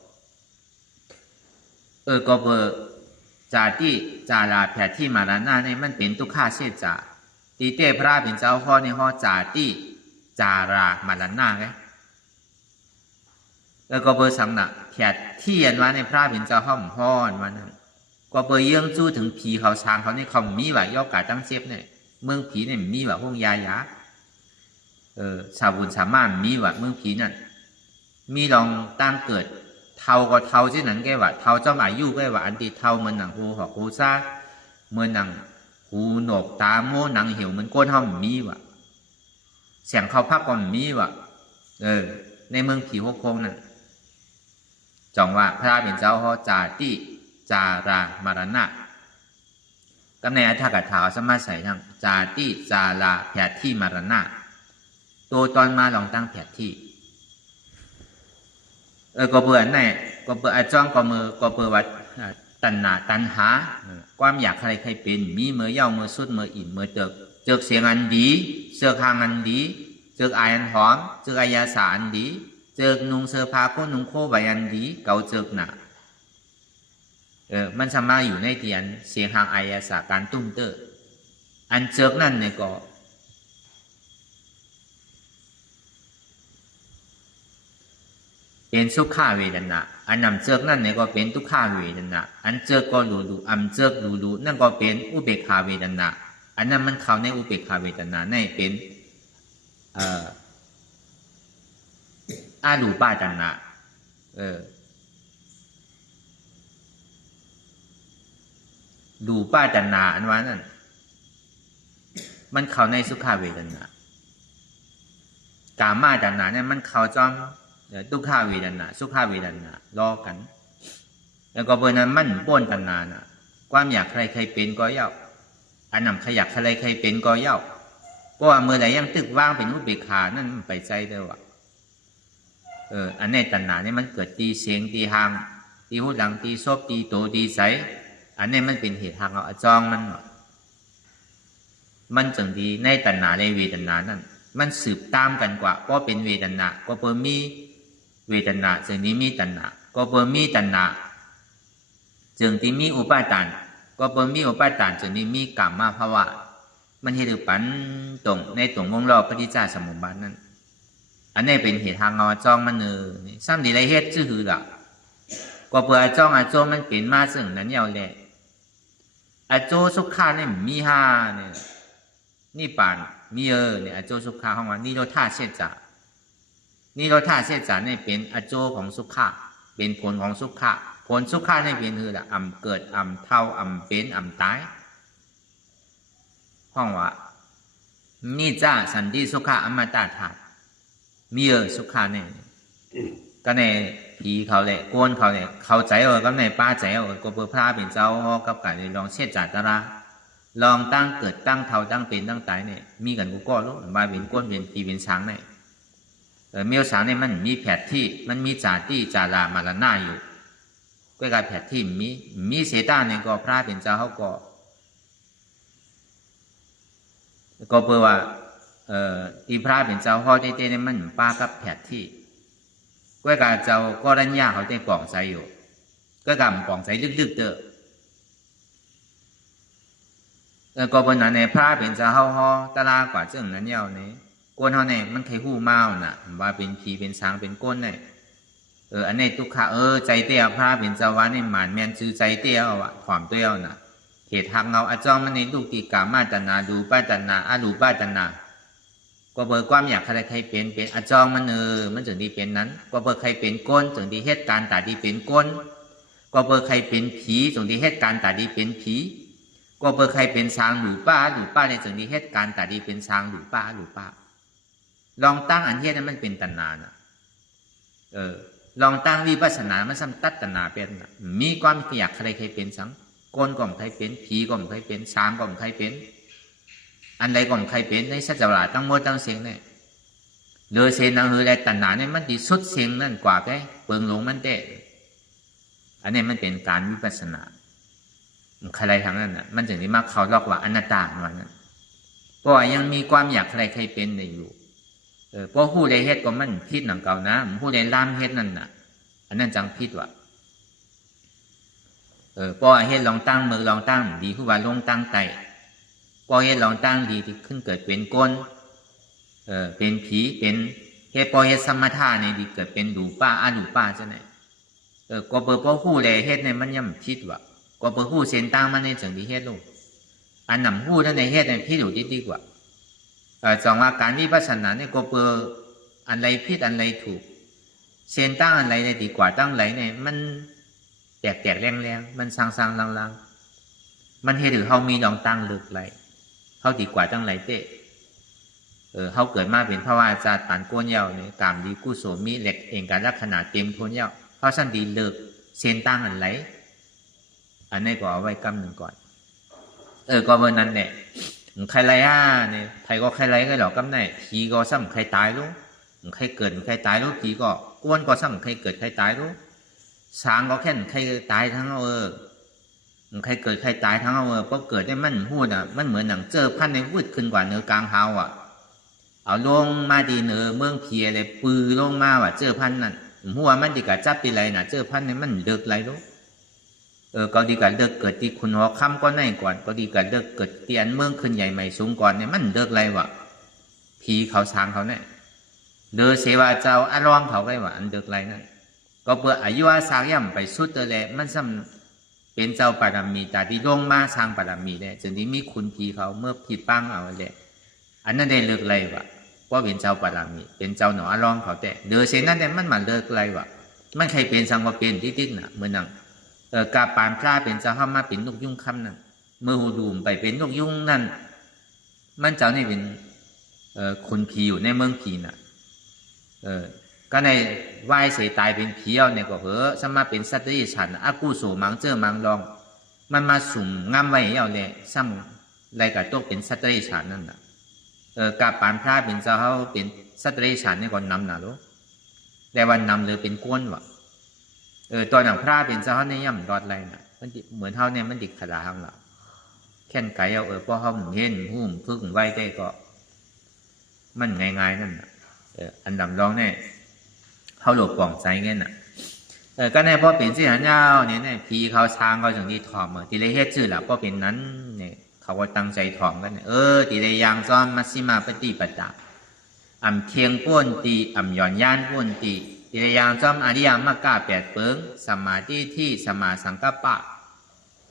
ก็เบอร์จาติจาราแผดที่มารานาเนี่ยมันเป็นทุกข้าเสจาตีเต้พระเป็นเจ้าพ่อในห้อจาติจารามารานาไงก็เบอร์สังนะแผดที่ยันว่าในพระเป็นเจ้าห้องห้อนวันนั้นก็เบอร์เยื่องจู้ถึงผีเขาช้างเขาเนี่ยเขามีว่ายอกกาตั้งเจ็บเนี่ยเมืองผีเนี่ยมีว่าห้องยายาชาวบุญสามารถมีว่าเมืองผีนั่นมีลองตั้งเกิดเท่าก็เท่าที่นั่นแกว่าเท่าเจ้าหมายยู่แกว่าอันที่เท่ามันหนังหูหอกหูซ่าเมื่อหนังหูหนกตาโม่หนังเหี่ยวมันก้นห้องมีว่ะเสียงเขาพักก็มีว่ะในเมืองผีหกโคงนั่นจองว่าพระเป็นเจ้าเขาจาติจารามารานะกำในอัฏฐกถาสมาใส่ทั้งจาติจาราแผดที่มารานะตัวตอนมาลองตั้งแผดที่ก็เบื่อไหนก็เบื่อจ้องก็มือก็เบื่อวัดตัณหาตัณหาความอยากใครใครเป็นมีเมื่อเย้าเมื่อสุดเมื่ออิ่มเมื่อเจอเสียงอันดีเสื้อคางอันดีเจออายอันหอมเจออายาสาอันดีเจอนุ่งเสื้อผ้าก็นุ่งโคใบอันดีเก่าเจอหนามันสามารถอยู่ในเตียนเสียงหางอายาสาการตุ้มเตออันเจอนั่นเนี่ยก็เป็นสุขาเวทนาอันนำเจอนั่นเนี่ยก็เป็นทุกขาเวทนาอันเจอก็รู้อันเจอรู้นั่นก็เป็นอุเบกขาเวทนาอันนั้นมันเข้าในอุเบกขาเวทนาในเป็นอารูปาตัณหารูปาตัณหาอันว่านั่นมันเข้าในสุขาเวทนากามาตัณหาเนี่ยมันเข้าจ้องทุกขาเวทนาสุขาเวทนาล้อกันแล้วก็เบอร์นั้นมันป้นตัณหาน่ะความอยากใครใครเป็นก็เย้าอันนำขยักใครใครเป็นก็เย้าเพราะว่าเมื่อไหร่ยังตึกว่างเป็นอุเบกขานั่นมันไปใจเด้อว่ะอันในตัณหาเนี่ยมันเกิดตีเสียงตีหางตีหูหลังตีซบตีโตตีใสอันนี้มันเป็นเหตุทางเอาจองมันจึงดีในตัณหาในเวทนานั่นมันสืบตามกันกว่าเพราะเป็นเวทนาก็เพิ่มมีเวทนาจึงนี้มีตัณหาก็เพิ่มมีตัณหาจึงที่มีอุปาทานก็เพิ่มมีอุปาทานจึงนี้มีกรรมมาภาวะมันเหตุปันตรงในตรงวงรอบปฏิจจสมุปบาทนั่นอันนี้เป็นเหตุทางเอาจองมันซ้ำดีไรเหตุชื่อละก็เพื่อจ้องอาโจมันเป็นมาซึ่งนั้นยาวแหละอาโจสุขาเนี่ยมีห้าเนี่ยนี่ป่านมีเนี่ยอาโจสุขาของวันนี่เราท่าเสียจ่านี่เราท่าเสียจ่าเนี่ยเป็นอาโจของสุขาเป็นผลของสุขาผลสุขาเนี่ยเป็นคือละอ่ำเกิดอ่ำเท่าอ่ำเป็นอ่ำตายห้องว่านี่จ้าสันติสุขาอมตะธาตุมีสุขาเนี่ยก็ในผีเขาเลยโกนเขาเลยเขาใจก็ในป้าใจก็เพื่อพระเป็นเจ้ากับการลองเช็ดจัดตาราลองตั้งเกิดตั้งเท่าตั้งเป็นตั้งตายเนี่ยมีกันกูก็รู้มาเป็นก้นเป็นผีเป็นช้างเนี่ยเมียวช้างเนี่ยมันมีแผดที่มันมีจาติจารามาลานาอยู่ก็การแผดที่มีเสตาเนี่ยก็พระเป็นเจ้าเขาก็เพื่อว่าที่พระเป็นเจ้าเขาเต้เนี่ยมันป้ากับแผดที่ก็การเจ้าก็รัญญาเขาได้ปองใจอยู่ก็กำปองใจลึกๆก็บนนั้นในพระเป็นเจ้าเขาตลากว่าเจ้านั้นยาวเนี่ยก้นเขาเนี่ยมันใครหู้เมาน่ะว่าเป็นผีเป็นช้างเป็นก้นเนี่ยอันนี้ทุกข้าใจเตี้ยพระเป็นเจ้าว่าเนี่ยหมานแมนซื้อใจเตี้ยว่ะถอมเตี้ยน่ะเหตุทางเราอาจองมันในลูกตีกามาตัณหาดูป้าตัณหาอารูป้าตัณหาก็เบอร์ความอยากใครเป็นอาจองมันมันถึงที่เป็นนั้นก็เบอร์ใครเป็นก้นถึงที่เหตุการณ์ตาดีเป็นก้นก็เบอร์ใครเป็นผีถึงที่เหตุการณ์ตาดีเป็นผีก็เบอร์ใครเป็นช้างหรือป้าในถึงที่เหตุการณ์ตาดีเป็นช้างหรือป้าลองตั้งอันเฮ็ดนั้นมันเป็นตัณหาน่ะลองตั้งวิปัสสนามันซ้ำตัดตัณหาเป็นมีความอยากใครเป็นสัง ก้นก็ไม่เคยเป็นผีก็ไม่เคยเป็นช้างก็ไม่เคยเป็นอันใดก็ไม่เคยเป็นในสัจจะหลาตั้งหมดตั้งเสียงเนี่ยเลยเสียงนั่งเฮอได้ตัณหาเนี่ยมันดีสุดเสียงนั่นกว่าแกเปิงหลงมันเตะอันนี้มันเป็นการวิปัสสนาใครทางนั้นน่ะมันถึงได้มาเขาเรียกว่าอนัตตามันนั้นเพราะยังมีความอยากใครเป็นในอยู่เพราะผู้ใดเฮ็ดก็มันผิดหนังเก่านะผู้ใดล่ามเฮ็ดนั่นน่ะอันนั้นจังผิดว่ะเพราะเฮ็ดลองตั้งมือลองตั้งดีคือว่าลงตั้งไตเพราะเฮ็ดลองตั้งดีที่ขึ้นเกิดเป็นก้นเป็นผีเป็นเฮ็ดพอเฮ็ดสมถะเนี่ยดีเกิดเป็นดูป้าอดูป้าจะไหนก็เปิดเพราะผู้ใดเฮ็ดเนี่ยมันย่ำผิดว่ะก็เปิดผู้เส้นตั้งมันในจังที่เฮ็ดลูกอันนำผู้ท่านในเฮ็ดเนี่ยผิดอยู่ดีกว่าจองว่าการวิปัสสนาเนี่ยก็เปิดอันไรผิดอันไรถูกเส้นตั้งอันไรเนี่ยดีกว่าตั้งไรเนี่ยมันแตกแรงมันสร้างลังมันเฮ็ดหรือเขามีดองตั้งเลิกไรเขาดีกว่าตั้งไรเตะเขาเกิดมาเป็นพระวาจาปานก้นเย้าเนี่ยกามดีกุศลมีเหล็กเองการรักขนาดเต็มทนเย้าเขาสั้นดีเลิกเส้นตั้งอันไรอันนี้ก็เอาไว้กำหนึ่งก่อนก็เมื่อนั้นเนี่ยใครไรเนี่ยใครก็ใครไรก็หรอกกำไหนผีก็ซ้ำใครตายรู้ใครเกิดใครตายรู้ผีก็ก้นก็ซ้ำใครเกิดใครตายรู้ช้างก็แค่ใครตายทั้งใครเกิดใครตายทั้งเพราะเกิดได้มันพูดมันเหมือนหนังเจอพันในวืดขึ้นกว่าเนื้อกลางเท้าเอาลงมาดีเนื้อเมืองเพียเลยปือลงมาเจอพันนั่นหัวมันดีกับจับตีไรน่ะเจอพันในมันเลิกไรรู้ก็ดีกับเลิกเกิดที่คุณหัวค่ำก็ในก่อนก็ดีกับเลิกเกิดที่อันเมืองขึ้นใหญ่ใหม่สูงก่อนเนี่ยมันเลิกไรวะผีเขาช้างเขาเนี่ยเดือเสวาเจ้าอารองเขาไว้ว่าอันเลิกไรนั่นก็เพื่ออายุอาสาย่ำไปสุดเลยมันซ้ำเป็นเจ้าปารามีแต่ที่ลงมาสร้างปารามีเนี่ยจนที่มีคุณผีเขาเมื่อผีปั้งเอาเลยอันนั้นได้เลิกไรวะว่าเป็นเจ้าปารามีเป็นเจ้าหนออารองเขาแต่เดือเสนั้นเนี่ยมันมาเลิกไรวะมันใครเป็นสังว่าเป็นที่น่ะเหมือนนั่งกาปานพระเป็นเจ้าเข้ามาเป็นนกยุ่งคำนั่นเมื่อหูดูมไปเป็นนกยุ่งนั่นมันเจ้านี่เป็นคุณผีอยู่ในเมืองผีน่ะก็ในไหวเสียตายเป็นผีเอาเนี่ยก็สมาเป็นสัตว์ที่ฉันอากูโสมังเจอมังลองมันมาสุ่มงามไว้เอาเนี่ยซ้ำไรกับตัวเป็นสัตว์ที่ฉันนั่นน่ะกาปานพระเป็นเจ้าเขาเป็นสัตว์ที่ฉันเนี่ยก่อนนำน่ะรู้แต่วันนำเลยเป็นก้นวะตัวหนังพระเป็นเจ้าเนี่ยย่ำรอดไรน่ะมันเหมือนเท่าเนี่ยมันดิกขดาหังเราแค่นไก่เอาเพราะเขาเห็นหุ่มพึ่งไว้ได้ก็มันง่ายๆนั่นน่ะอันดำร้องเนี่ยเขาหลบปล่องใจเงี้ยน่ะก็ในเพราะเป็นสิ่งหันยาวเนี่ยพีเขาช้างเขาถึงที่ถ่อมตีเลยเฮ็ดชื่อแหละเพราะเป็นนั้นเนี่ยเขาก็ตั้งใจถ่อมกันตีเลยยางซ้อมมัชฌิมาปฏิปทาอ่ำเทียงป้วนตีอ่ำหย่อนย่านป้วนตีตีเลยยางซ้อมอริยมรรคแปดเปิงสมาธิที่สมาสังกัปปะ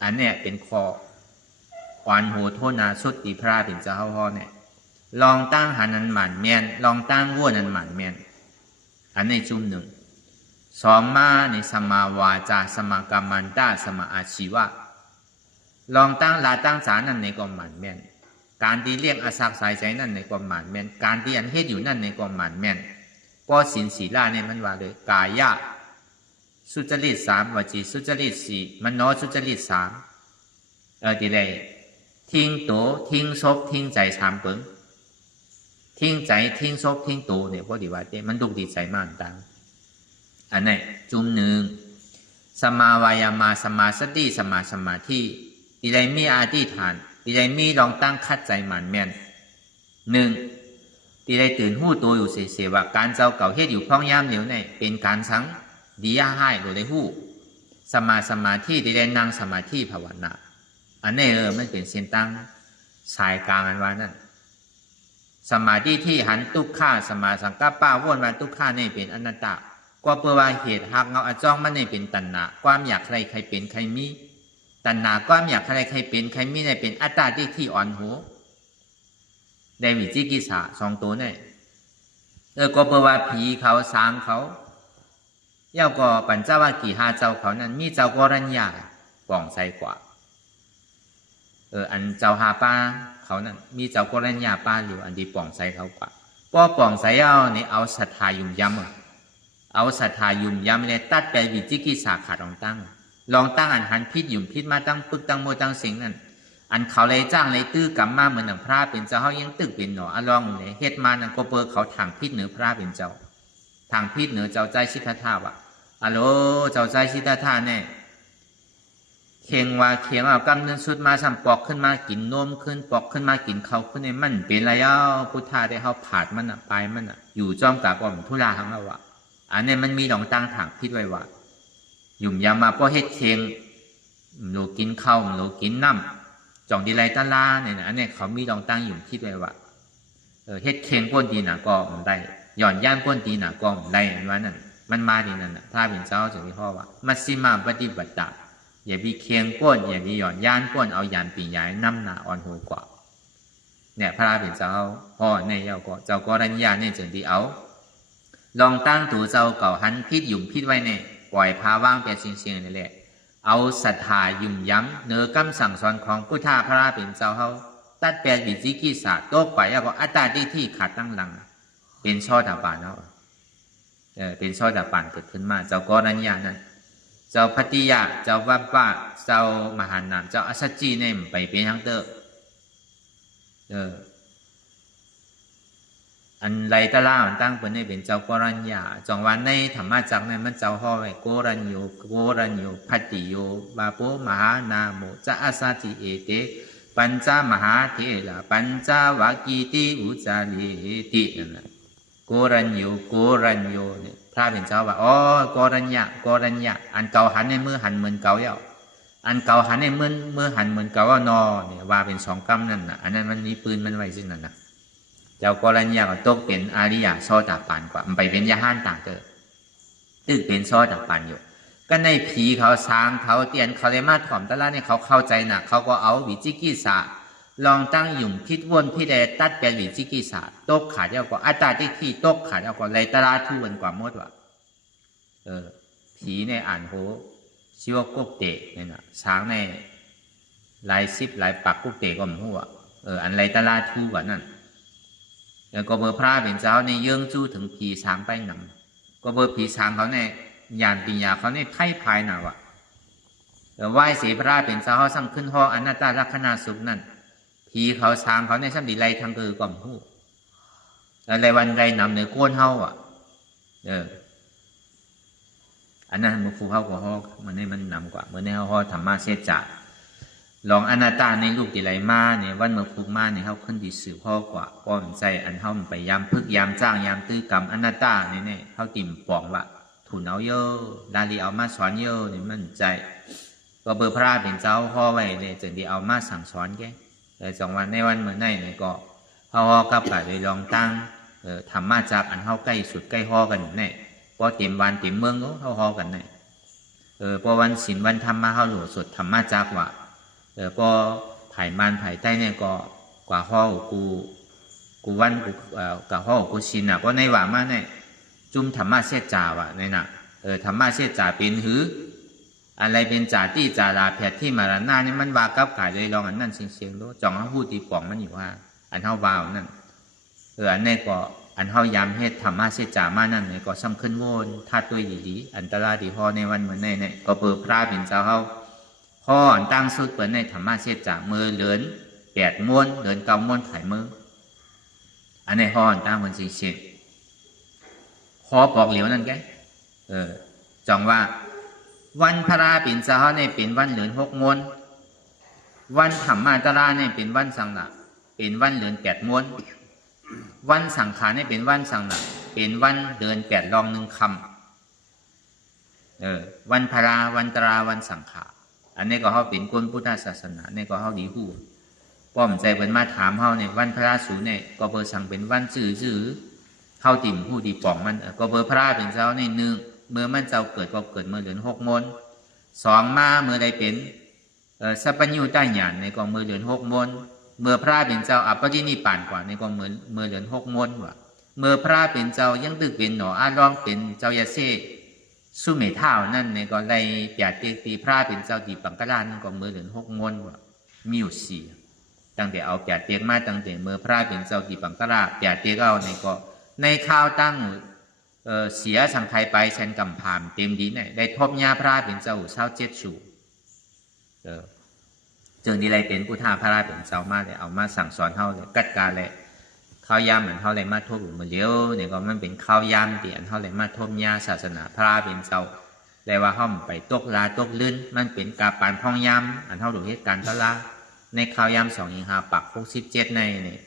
อันเนี่ยเป็นคออ่อนโหโทนาสุดตีพระเป็นเจ้าพ่อเนี่ยลองตั้งหันนันหมันเมียนลองตั้งวัวนันหมันเมียนอันในจุ่มหนึ่งสอมมาในสมาวาจาสมากรรมันตาสมาอาชีวะลองตั้งลาตั้งสารนั่นในกองหมันแม่นการที่เรียกอาศักสายใจนั่นในกองหมันแม่นการที่อันเฮ็ดอยู่นั่นในกองหมันแม่นป้อสินศีลาเนี่ยมันว่าเลยกายะสุจริต3วจีสุจริต4มโนสุจริต3ทีไรทิ้งตัวทิ้งศพทิ้งใจ3เปิงทิ้งใจทิ้งศพทิ้งตัวเนี่ยพอดีว่ามันดุดีใจมากต่างอันนี้จุ่มหนึ่งสมาวายามาสมาสติสมาสมาธิตีไรมีอธิษฐานตีไรมีลองตั้งคัดใจหมันแม่นหนึ่งตีไรตื่นหู้ตัวอยู่เสียว่าการเจ้าเก่าเฮ็ดอยู่พ้องย่ำเหนียวเนี่ยเป็นการสังดียาให้โดยได้หู้สมาสมาธิตีไรนั่งสมาธิภาวนาอันนี้มันเป็นเส้นตั้งสายกลางอันว่านั่นสมาธิที่หันทุกข้าสมาสังกัปปะวนมาทุกข้านี่เป็นอนัตตาก็เพื่อว่าเหตุหักเงาอจ้องมันนี่เป็นตัณหาความอยากใครใครเป็นใครมีตัณหาความอยากใครใครเป็นใครมีนี่เป็นอัตตาที่อ่อนหัวได้วิจิกิจฉา2ตัวนี่ก็เพื่อว่าผีเขาสางเขาเย้าก็ปัญจวัคคีย์5เจ้าเขานั้นมีเจ้ากรัญญาป่องใสกว่าอันเจ้าหาป้าเขานั้นมีเจ้ากรัญญาป้าอยู่อันดีป่องใสเขากว่าป้อป่องใสเอาเนี่ยเอาศรัทธายุ่มย้ำเอาศรัทธายุ่มย้ำเลยตัดไปวิจิกิจฉาขาดองตั้ง ลองตั้งอันหันพิษหยุ่มพิษมาตั้งปึกตั้งโมตั้งสิงนั่นอันเขาเลยจ้างเลยตื้อกลับมาเหมือนหนังพระเป็นเจ้าเขายังตึกเป็นหนอลองเลยเฮ็ดมานั่นก็เปิดเขาทางพิษเหนือพระเป็นเจ้าทางพิษเหนือเจ้าใจชิทธาวะอะโลเจ้าใจชิทธาเนี่ยเคียงว่าเคียงเอากำเนิดสุดมาสั่งปอกขึ้นมากินนมขึ้นปอกขึ้นมากินเขาขึ้นในมันเป็นไรพุทธาได้เขาผาดมันไปมันอยู่จ้อมกับก่อมทุลาทั้งเราอันนี้มันมีหลงตั้งทางพิษไว้ว่าหยุ่มยามาเพราะเฮ็ดเคียงหนูกินข้าวหนูกินน้ำจ่องดีไรตาลาเนี่ยอันนี้เขามีหลงตั้งหยุ่มพิษไว้ว่าเฮ็ดเคียงก้นดีหนาก็มันได้หย่อนย่านก้นดีหนาก็มันได้ว่านั่นมันมาดีนั่นพระเป็นเจ้าจึงที่พ่อว่ามัชฌิมาปฏิบัติตาอย่าบีเคียงก้นอย่าบีหย่อนย่านก้นเอายันปีย้ายน้ำหนาอ่อนหัวกว่าเนี่ยพระเป็นเจ้าพ่อในเจ้าก็รัญญาเนี่ยจึงที่เอาลองตั้งตัวเจ้าเก่าหันพิษหยุ่มพิษไว้เนี่ยปล่อยพาว่างแปดเสียงนี่แหละเอาศรัทธายุ่มย้ำเนื้อกำสั่งสอนของพุทธาพระเป็นเจ้าเขาตัดแปดวิจิกิสาโต๊ะไปแล้วก็อัตตาที่ขาดตั้งหลังเป็นช่อดาบานเนาะเป็นช่อดาบานเกิดขึ้นมาเจ้าก็รัญญานั่นเจ้าพัติยะเจ้าวัปปะเจ้ามหานามเจ้าอัสสจีเนี่ยไปเป็นทั้งเตออันไรตะล่ามันตั้งเป็นในเป็นเจ้าโกรัญญาจองวันในธรรมะจักเนี่ยมันเจ้าห่อไว้โกรัญโยพัตติโยบาโปมหานาโมจะอัสสจิเอเตปัญจมหาเทระปัญจวัคคีติอุจาริตินั่นแหละโกรัญโยเนี่ยพระเป็นเจ้าว่าอ๋อโกรัญญาอันเก่าหันในมือหันเหมือนเก่าแล้วอันเก่าหันในมือหันเหมือนเก่านอเนี่ยว่าเป็นสองกำนั่นน่ะอันนั้นมันมีปืนมันไว้ซึ่งนั่นน่ะเจ้าโกรัญญาก็ตกเป็นอาริยะโสดาปันกว่ามันไปเป็นยะห้านต่างเตอตึกเป็นโสดาปันอยู่ก็ในผีเขาสางเขาเตียนเขาเลยมาถ่อมตะละเนี่ยเขาเข้าใจหนักเขาก็เอาวิจิกิสาลองตั้งหยุ่มพิษวนพิเดตัดเป็นวิจิกิสาตกขาดแล้วก็อัตตาที่ตกขาดแล้วก็เลยตะลาทุวนกว่าหมดว่ะผีในอ่านโหชื่อว่ากุ๊กเตะเนี่ยนะช้างในลายซิบลายปักกุ๊กเตะก็มันหัวอันไรตะลาทุกว่านั่นแล้วก็เบอร์พระเป็นเจ้าในเยื่องจู้ถึงผีช้างไปหนังก็เบอร์ผีช้างเขาในยานปิญญาเขาในไพ่พายหนาวะไหว้เสพระเป็นเจ้าเขาสั่งขึ้นห่ออนัตตลักษณะสุขนั่นผีเขาช้างเขาในซ้ำดีไรทางเกลือก่อมหูอะไรวันไรนำเนื้อโกนเฮาอันนั้นมันฟูเฮากว่าห่อมันนี่มันนำกว่าเมื่อในห่อธรรมะเสจจะลองอนัตตาในลูกดีไรมาเนี่ยวันเมื่อฟูมาเนี่ยเขาขึ้นดีสื่อห่อกว่าป้อมใจอันเฮาไปยามพึกยามจ้างยามตื้อกรรมอนัตตาเนี่ยเขาติ่มปองว่าถุนเอาเยอะดาลีเอามาสอนเยอะเนี่ยมันใจก็เบอร์พระเป็นเจ้าห่อไว้เนี่ยจึงที่เอามาสั่งสอนแกแต่สองวันในวันเมื่อไหร่เนี่ยก็เขาห่อกับไปเลยลองตั้งธรรมะจากอันเขาใกล้สุดใกล้ห่อกันเนี่ยพอเต็มวันเต็มเมืองก็เขาห่อกันเนี่ยพอวันศีลวันธรรมะเขาหลวสุดธรรมะจากว่าพอถ่ายมันถ่ายใต้เนี่ยก็กว่าห่อกูวันกูกับห่อกูศีลอ่ะเพราะในว่ามาเนี่ยจุ่มธรรมะเสจาวะเนี่ยนะธรรมะเสจาเป็นหืออะไรเป็นจ่าที่จ่าลาแผดที่มารานานี่มันวากับขายเลยลองอันนั่นเสียงๆด้วยจ่องเขาพูดตีป่องมันอยู่ว่าอันเท่าวาวนั่นอันนี้ก็อันเท่ายามเฮ็ดธรรมะเสจามานั่นเนี่ยก็ซ้ำขึ้นโวนท่าตัวดีๆอันตรายดีพอในวันเหมือนในเนี่ยก็เปิดพระเป็นเจ้าเขาพ่ออันตั้งสุดเปิดในธรรมะเสจามือเหลือน8 ม้วนเหลือน9 ม้วนไข่มืออันนี้พ่ออันตั้งมันเสียงขอบอกเหลียวนั่นแกจองว่าวันพระเป็นเจ้าเนี่ยเป็นวันเหลือน6 ม้วนวันธรรมาตราเนี่ยเป็นวันสังฆะเป็นวันเหลือน8 ม้วนวันสังขารเนี่ยเป็นวันสังฆะเป็นวันเดือน8 รอง 1 คำวันพระวันตราวันสังขารอันนี้ก็เขาเป็นคนพุทธศาสนาเนี่ยก็เขาดีหูป้อมใจเป็นมาถามเขาเนี่ยวันพระสูเนี่ยก็เบอร์สั่งเป็นวันจื่อเข้าติ่มผู้ดีป่องมันก็เบอร์พระเป็นเจ้าในหนึ่งเมื่อมันเจ้าเกิดก็เกิดเมื่อเหลือน6 ม้วน2มาเมื่อใดเป็นสัพพัญญูใต้หยานในก็เมื่อเหลือน6 ม้วนเมื่อพระเป็นเจ้าอัปปตินิพพานกว่าในก็เมื่อเหลือน6 ม้วนว่าเมื่อพระเป็นเจ้ายังตึกเป็นหนออาร้องเป็นเจ้ายาเซสุเมธาวนั่นในก็ไล่เปียเตตีพระเป็นเจ้าดีปังกรานั่นก็เมื่อเหลือน6 ม้วนว่ามีอยู่4ตั้งแต่เอาเปียเตียกมาตั้งแต่เมื่อพระเป็นเจ้าดีปังกราเปียเตียกเอาในก็ในข้าวตั้ง เสียสังไทยไปเช่นกำพามเต็มดีเนี่ยได้ทบญาพระเป็นเจ้าเศร้าเจ็ดสู่จึงดีเลยเป็นผู้ท่าพระราเป็นเจ้ามาเลยเอามาสั่งสอนเฮาเลยกัดการเลยข้าวยามเหมือนเฮาเลยมาทบมือเลี้ยวเนี่ยก็มันเป็นข้าวยามเตียนเฮาเลยมาทบญาศาสนาพระเป็นเจ้าแต่ว่าห้อมไปตกลาตกลื่นมันเป็นกาปานพ่องยามอันเท่าดูเหตุการณ์ตลาในข้าวยาม2 ปัก67ในเนี่ย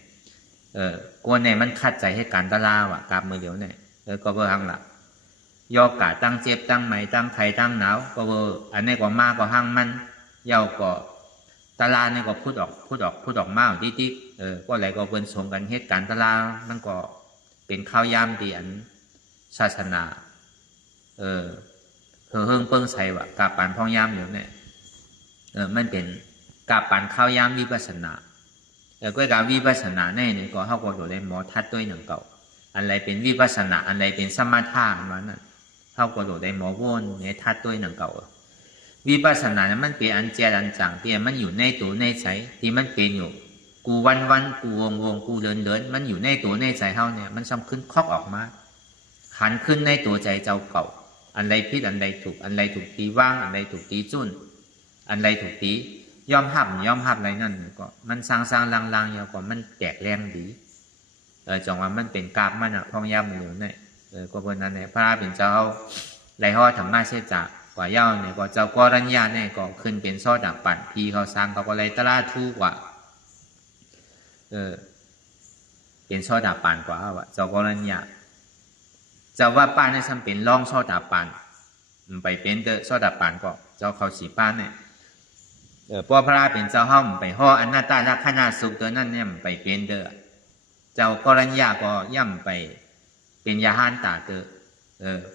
กวนเนี่ยมันคัดใจเหตุการณ์ตลาว่ะกาบมือเดียวเนี่ยก็เบอร์หังละยอกาตั้งเจ็บตั้งไหมตั้งไข่ตั้งหนาวก็เบอร์อันนี้ก็มากก็หังมันเย้าก็ตลาเนี่ยก็พูดออกมาดิก็อะไรก็เป็นสงกันเหตุการณ์ตลามันก็เป็นข้าวยามที่อันศาสนาเฮิงเปิ้งใส่ว่ะกาปันพ่องยามอยู่เนี่ยมันเป็นกาปันข้าวยามวิปัสสนาก็การวิปัสสนาเนี่ยก็เขาก็โดดได้หมอทัดด้วยหนึ่งเก่าอะไรเป็นวิปัสสนาอะไรเป็นสมาธิมันนั่นเขาก็โดดได้หมอวนเนี่ยทัดด้วยหนึ่งเก่าวิปัสสนาเนี่ยมันเป็นอันเจริญจังที่มันอยู่ในตัวในใจที่มันเป็นอยู่กูวันกูวงกูเดินมันอยู่ในตัวในใจเขาเนี่ยมันซ้ำขึ้นคอกออกมาหันขึ้นในตัวใจเจ้าเก่าอันใดผิดอันใดถูกอันใดถูกตีว่างอันใดถูกตีจุ้นอันใดถูกตียอมหับอะไรนั่นก็มันสร้างลางๆอย่างก็มันแตกแรงดีจังว่ามันเป็นกาบมันพ่องยามอยู่เนี่ยก็เพราะนั้นเนี่ยพระเป็นเจ้าไรห่อธรรมะเสียจากกว่าเย้าเนี่ยก็เจ้ากรัญญาเนี่ยก็ขึ้นเป็นซอดับปั่นพีเขาสร้างเขาก็เลยตลาดทูกว่าเป็นซอดับปั่นกว่าว่าเจ้ากรัญญาจะว่าป้านในซ้ำเป็นร่องซอดับปั่นไปเป็นซอดับปั่นก็เจ้าเขาสีป้านเนี่ยพวกพระเป็นเจ้าห้อมไปห่ออนัตตาลักษณะสุขตัวนั้นเนี่ยไปเป็นเจ้ากรัญญาก็ย่ำไปเป็นยาหันตา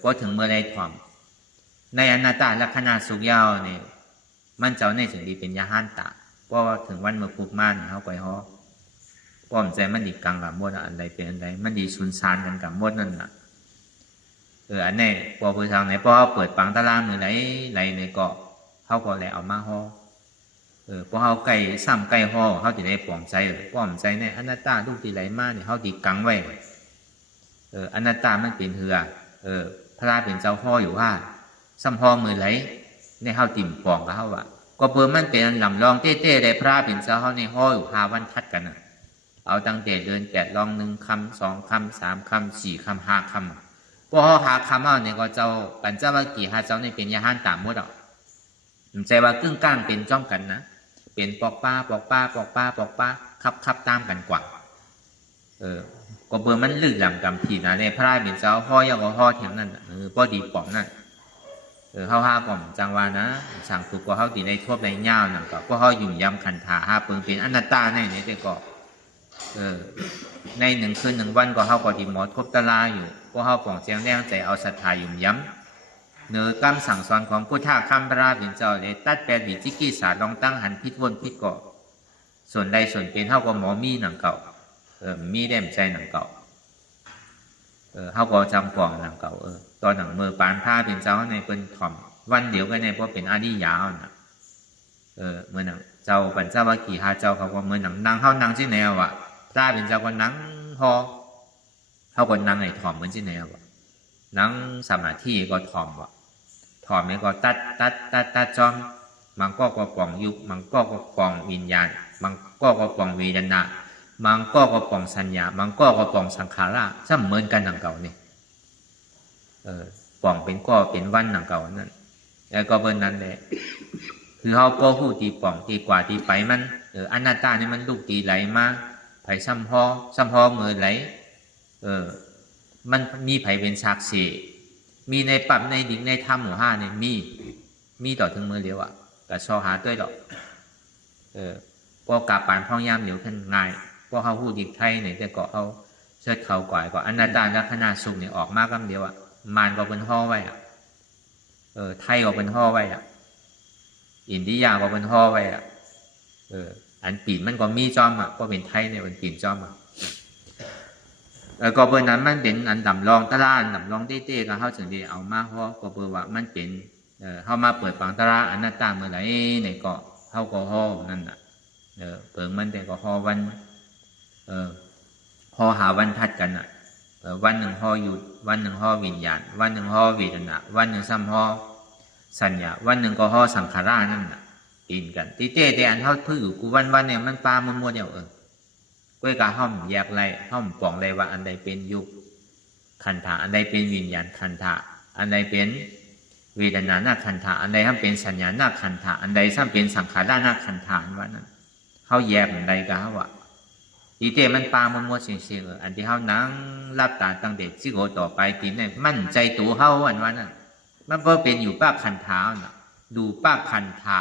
ก็ถึงเมื่อไรถ่อมในอนัตตาลักษณะสุขยาวเนี่ยมันเจ้าในถึงดีเป็นยาหันตาก็ถึงวันเมื่อปุกม่านเขาไปห่อป้อมใจมันดีกังกับมดอะไรเป็นอะไรมันดีชุนซานกันกับมดนั่นน่ะอันนี้พอเปิดทางไหนพอเปิดปังตารางมือไหลในเกาะเขาก็เลยเอามาห่อพอเขาไก่ซ้ำไก่ห่อเขาจะได้ป้อมใจในอนัตตาลูกที่ไหลมาเนี่ยเขาดีกังไว้อนัตตามันเป็นเหือพระเป็นเจ้าห่ออยู่ว่าซ้ำห่อมือไหลในเขาติ่มป้องกับเขาว่าก็เปิดมันเป็นลำลองเต้ๆได้พระเป็นเจ้าเขาในห่ออยู่5 วันทัดกันเอาตั้งแต่เดิน8 ลอง1 คำ 2 คำ 3 คำ 4 คำ 5 คำพอหาคำเอาเนี่ยก็เจ้าปัญจวัคคีย์หาเจ้าเนี่ยเป็นยาหันตามหมดอ่ะไม่ใช่ว่ากึ่งกลางเป็นจ้องกันนะเป็นปอกป้าขับตามกันกว่าก็เบอร์มันลึกหลำกำผีนะเนี่ยพระเป็นเจ้าห่อยก็ห่อเทียงนั่นป้อดีปอกนั่นเขาหาก่อมจังวานะสั่งถูกก็เขาตีในทั่วในย่าวนั่นก็เขาหยุ่มยำขันถาหาเปิงเป็นอนัตตาเนี่ยแต่ก็ใน1 คืน 1 วันก็เขาก็ดีหมดครบตลาอยู่ก็เขาของแจ้งแรงใจเอาศรัทธาหยุ่มย้ำเนื้อกำสั่งสอนของพุทธะคำพระเป็นเจ้าเลยตัดแปดวิจิกิสาลองตั้งหันพิษวนพิษเกาะส่วนใดส่วนเป็นเขาก็หมอมีหนังเก่ามีแดมใจหนังเก่าเขาก็จำกล่องหนังเก่าตอนหนังมือปานผ้าเป็นเจ้าในเป็นถ่อมวันเดียวกันในเพราะเป็นอาดิยาวนะเมื่อหนังเจ้าปัญจวัคคีย์หาเจ้าเขาก็เมื่อหนังนางเขานางที่แนวอ่ะพระเป็นเจ้าก็นั่งพอเขาก็นั่งในถ่อมเหมือนที่แนวอ่ะนั่งสมาธิก็ถ่อมว่ะถ่อมนี่ก็ตัดจอมมันก็ปองยุบมันก็ปองวิญญาณมันก็ปองเวทนามันก็ปองสัญญามันก็ปองสังขารซ้ำเหมือนกันหนังเก่านี่ปองเป็นก็เป็นวันหนังเก่านั่นแล้วก็เบิ่นนั้นแหละคือเขาก็หู้ตีปองตีกว่าตีไปมันอนัตตาเนี่ยมันลูกตีไหลมาไผ่ซ้ำพอมือไหลมันมีไผ่เป็นฉากเสมีในปับในดิ่งในถ้ำหมู่5เนี่ยมีต่อถึงมือเดียวก็ชอหาด้วยดอกพอกาปานพ่องยามเหลียวขึ้นง่ายพอเขาหู้ดิบไทยเนี่ยแต่ก็เขาเชิดเขาก่อยก็อนัตตาลักษณะสุขเนี่ยออกมากำเดียวมารก็เป็นห่อไว้ไทยก็เป็นห่อไว้อินเดียก็เป็นห่อไว้อันปีนมันก็มีจอมก็เป็นไทยเนี่ยเป็นปีนจอมก็เบอร์นั้นมันเป็นอันดำรองตลาดดำรองเต้ๆก็เขาถึงได้เอามาเพราะก็เบอร์ว่ามันเป็นเขามาเปิดปังตลาดอนัตตาเมื่อไหร่ในเกาะเขาก็ห่อนั่นน่ะเปิงมันแต่ก็ห่อวันห่อหาวันทัดกัน วันหนึ่งห่อหยุดวันหนึ่งห่อวิญญาณวันหนึ่งห่อเวทนาวันหนึ่งซ้ำห่อสัญญาวันหนึ่งก็ห่อสังขารนั่นน่ะปีนกันตีเต้แต่อันเท่าพื้นกูวันเนี่ยมันปลามัวเดียวก้อยกาห้อมแยกไรห้อมปองไรว่าอันใดเป็นยุคขันธะอันใดเป็นวิญญาณขันธะอันใดเป็นเวทนาหน้าขันธะอันใดห้ามเป็นสัญญาหน้าขันธะอันใดซ้ำเป็นสังขารหน้าขันธะว่านั้นเขาแยกอันใดก็เขาว่าตีเต้มันปลามัวเสียงอันที่เขานั่งรับตาตั้งเด็กซิโกต่อไปตีเนี่ยมั่นใจตัวเขาอันว่านั้นมันก็เป็นอยู่ป้าขันธะน่ะดูป้าขันธะ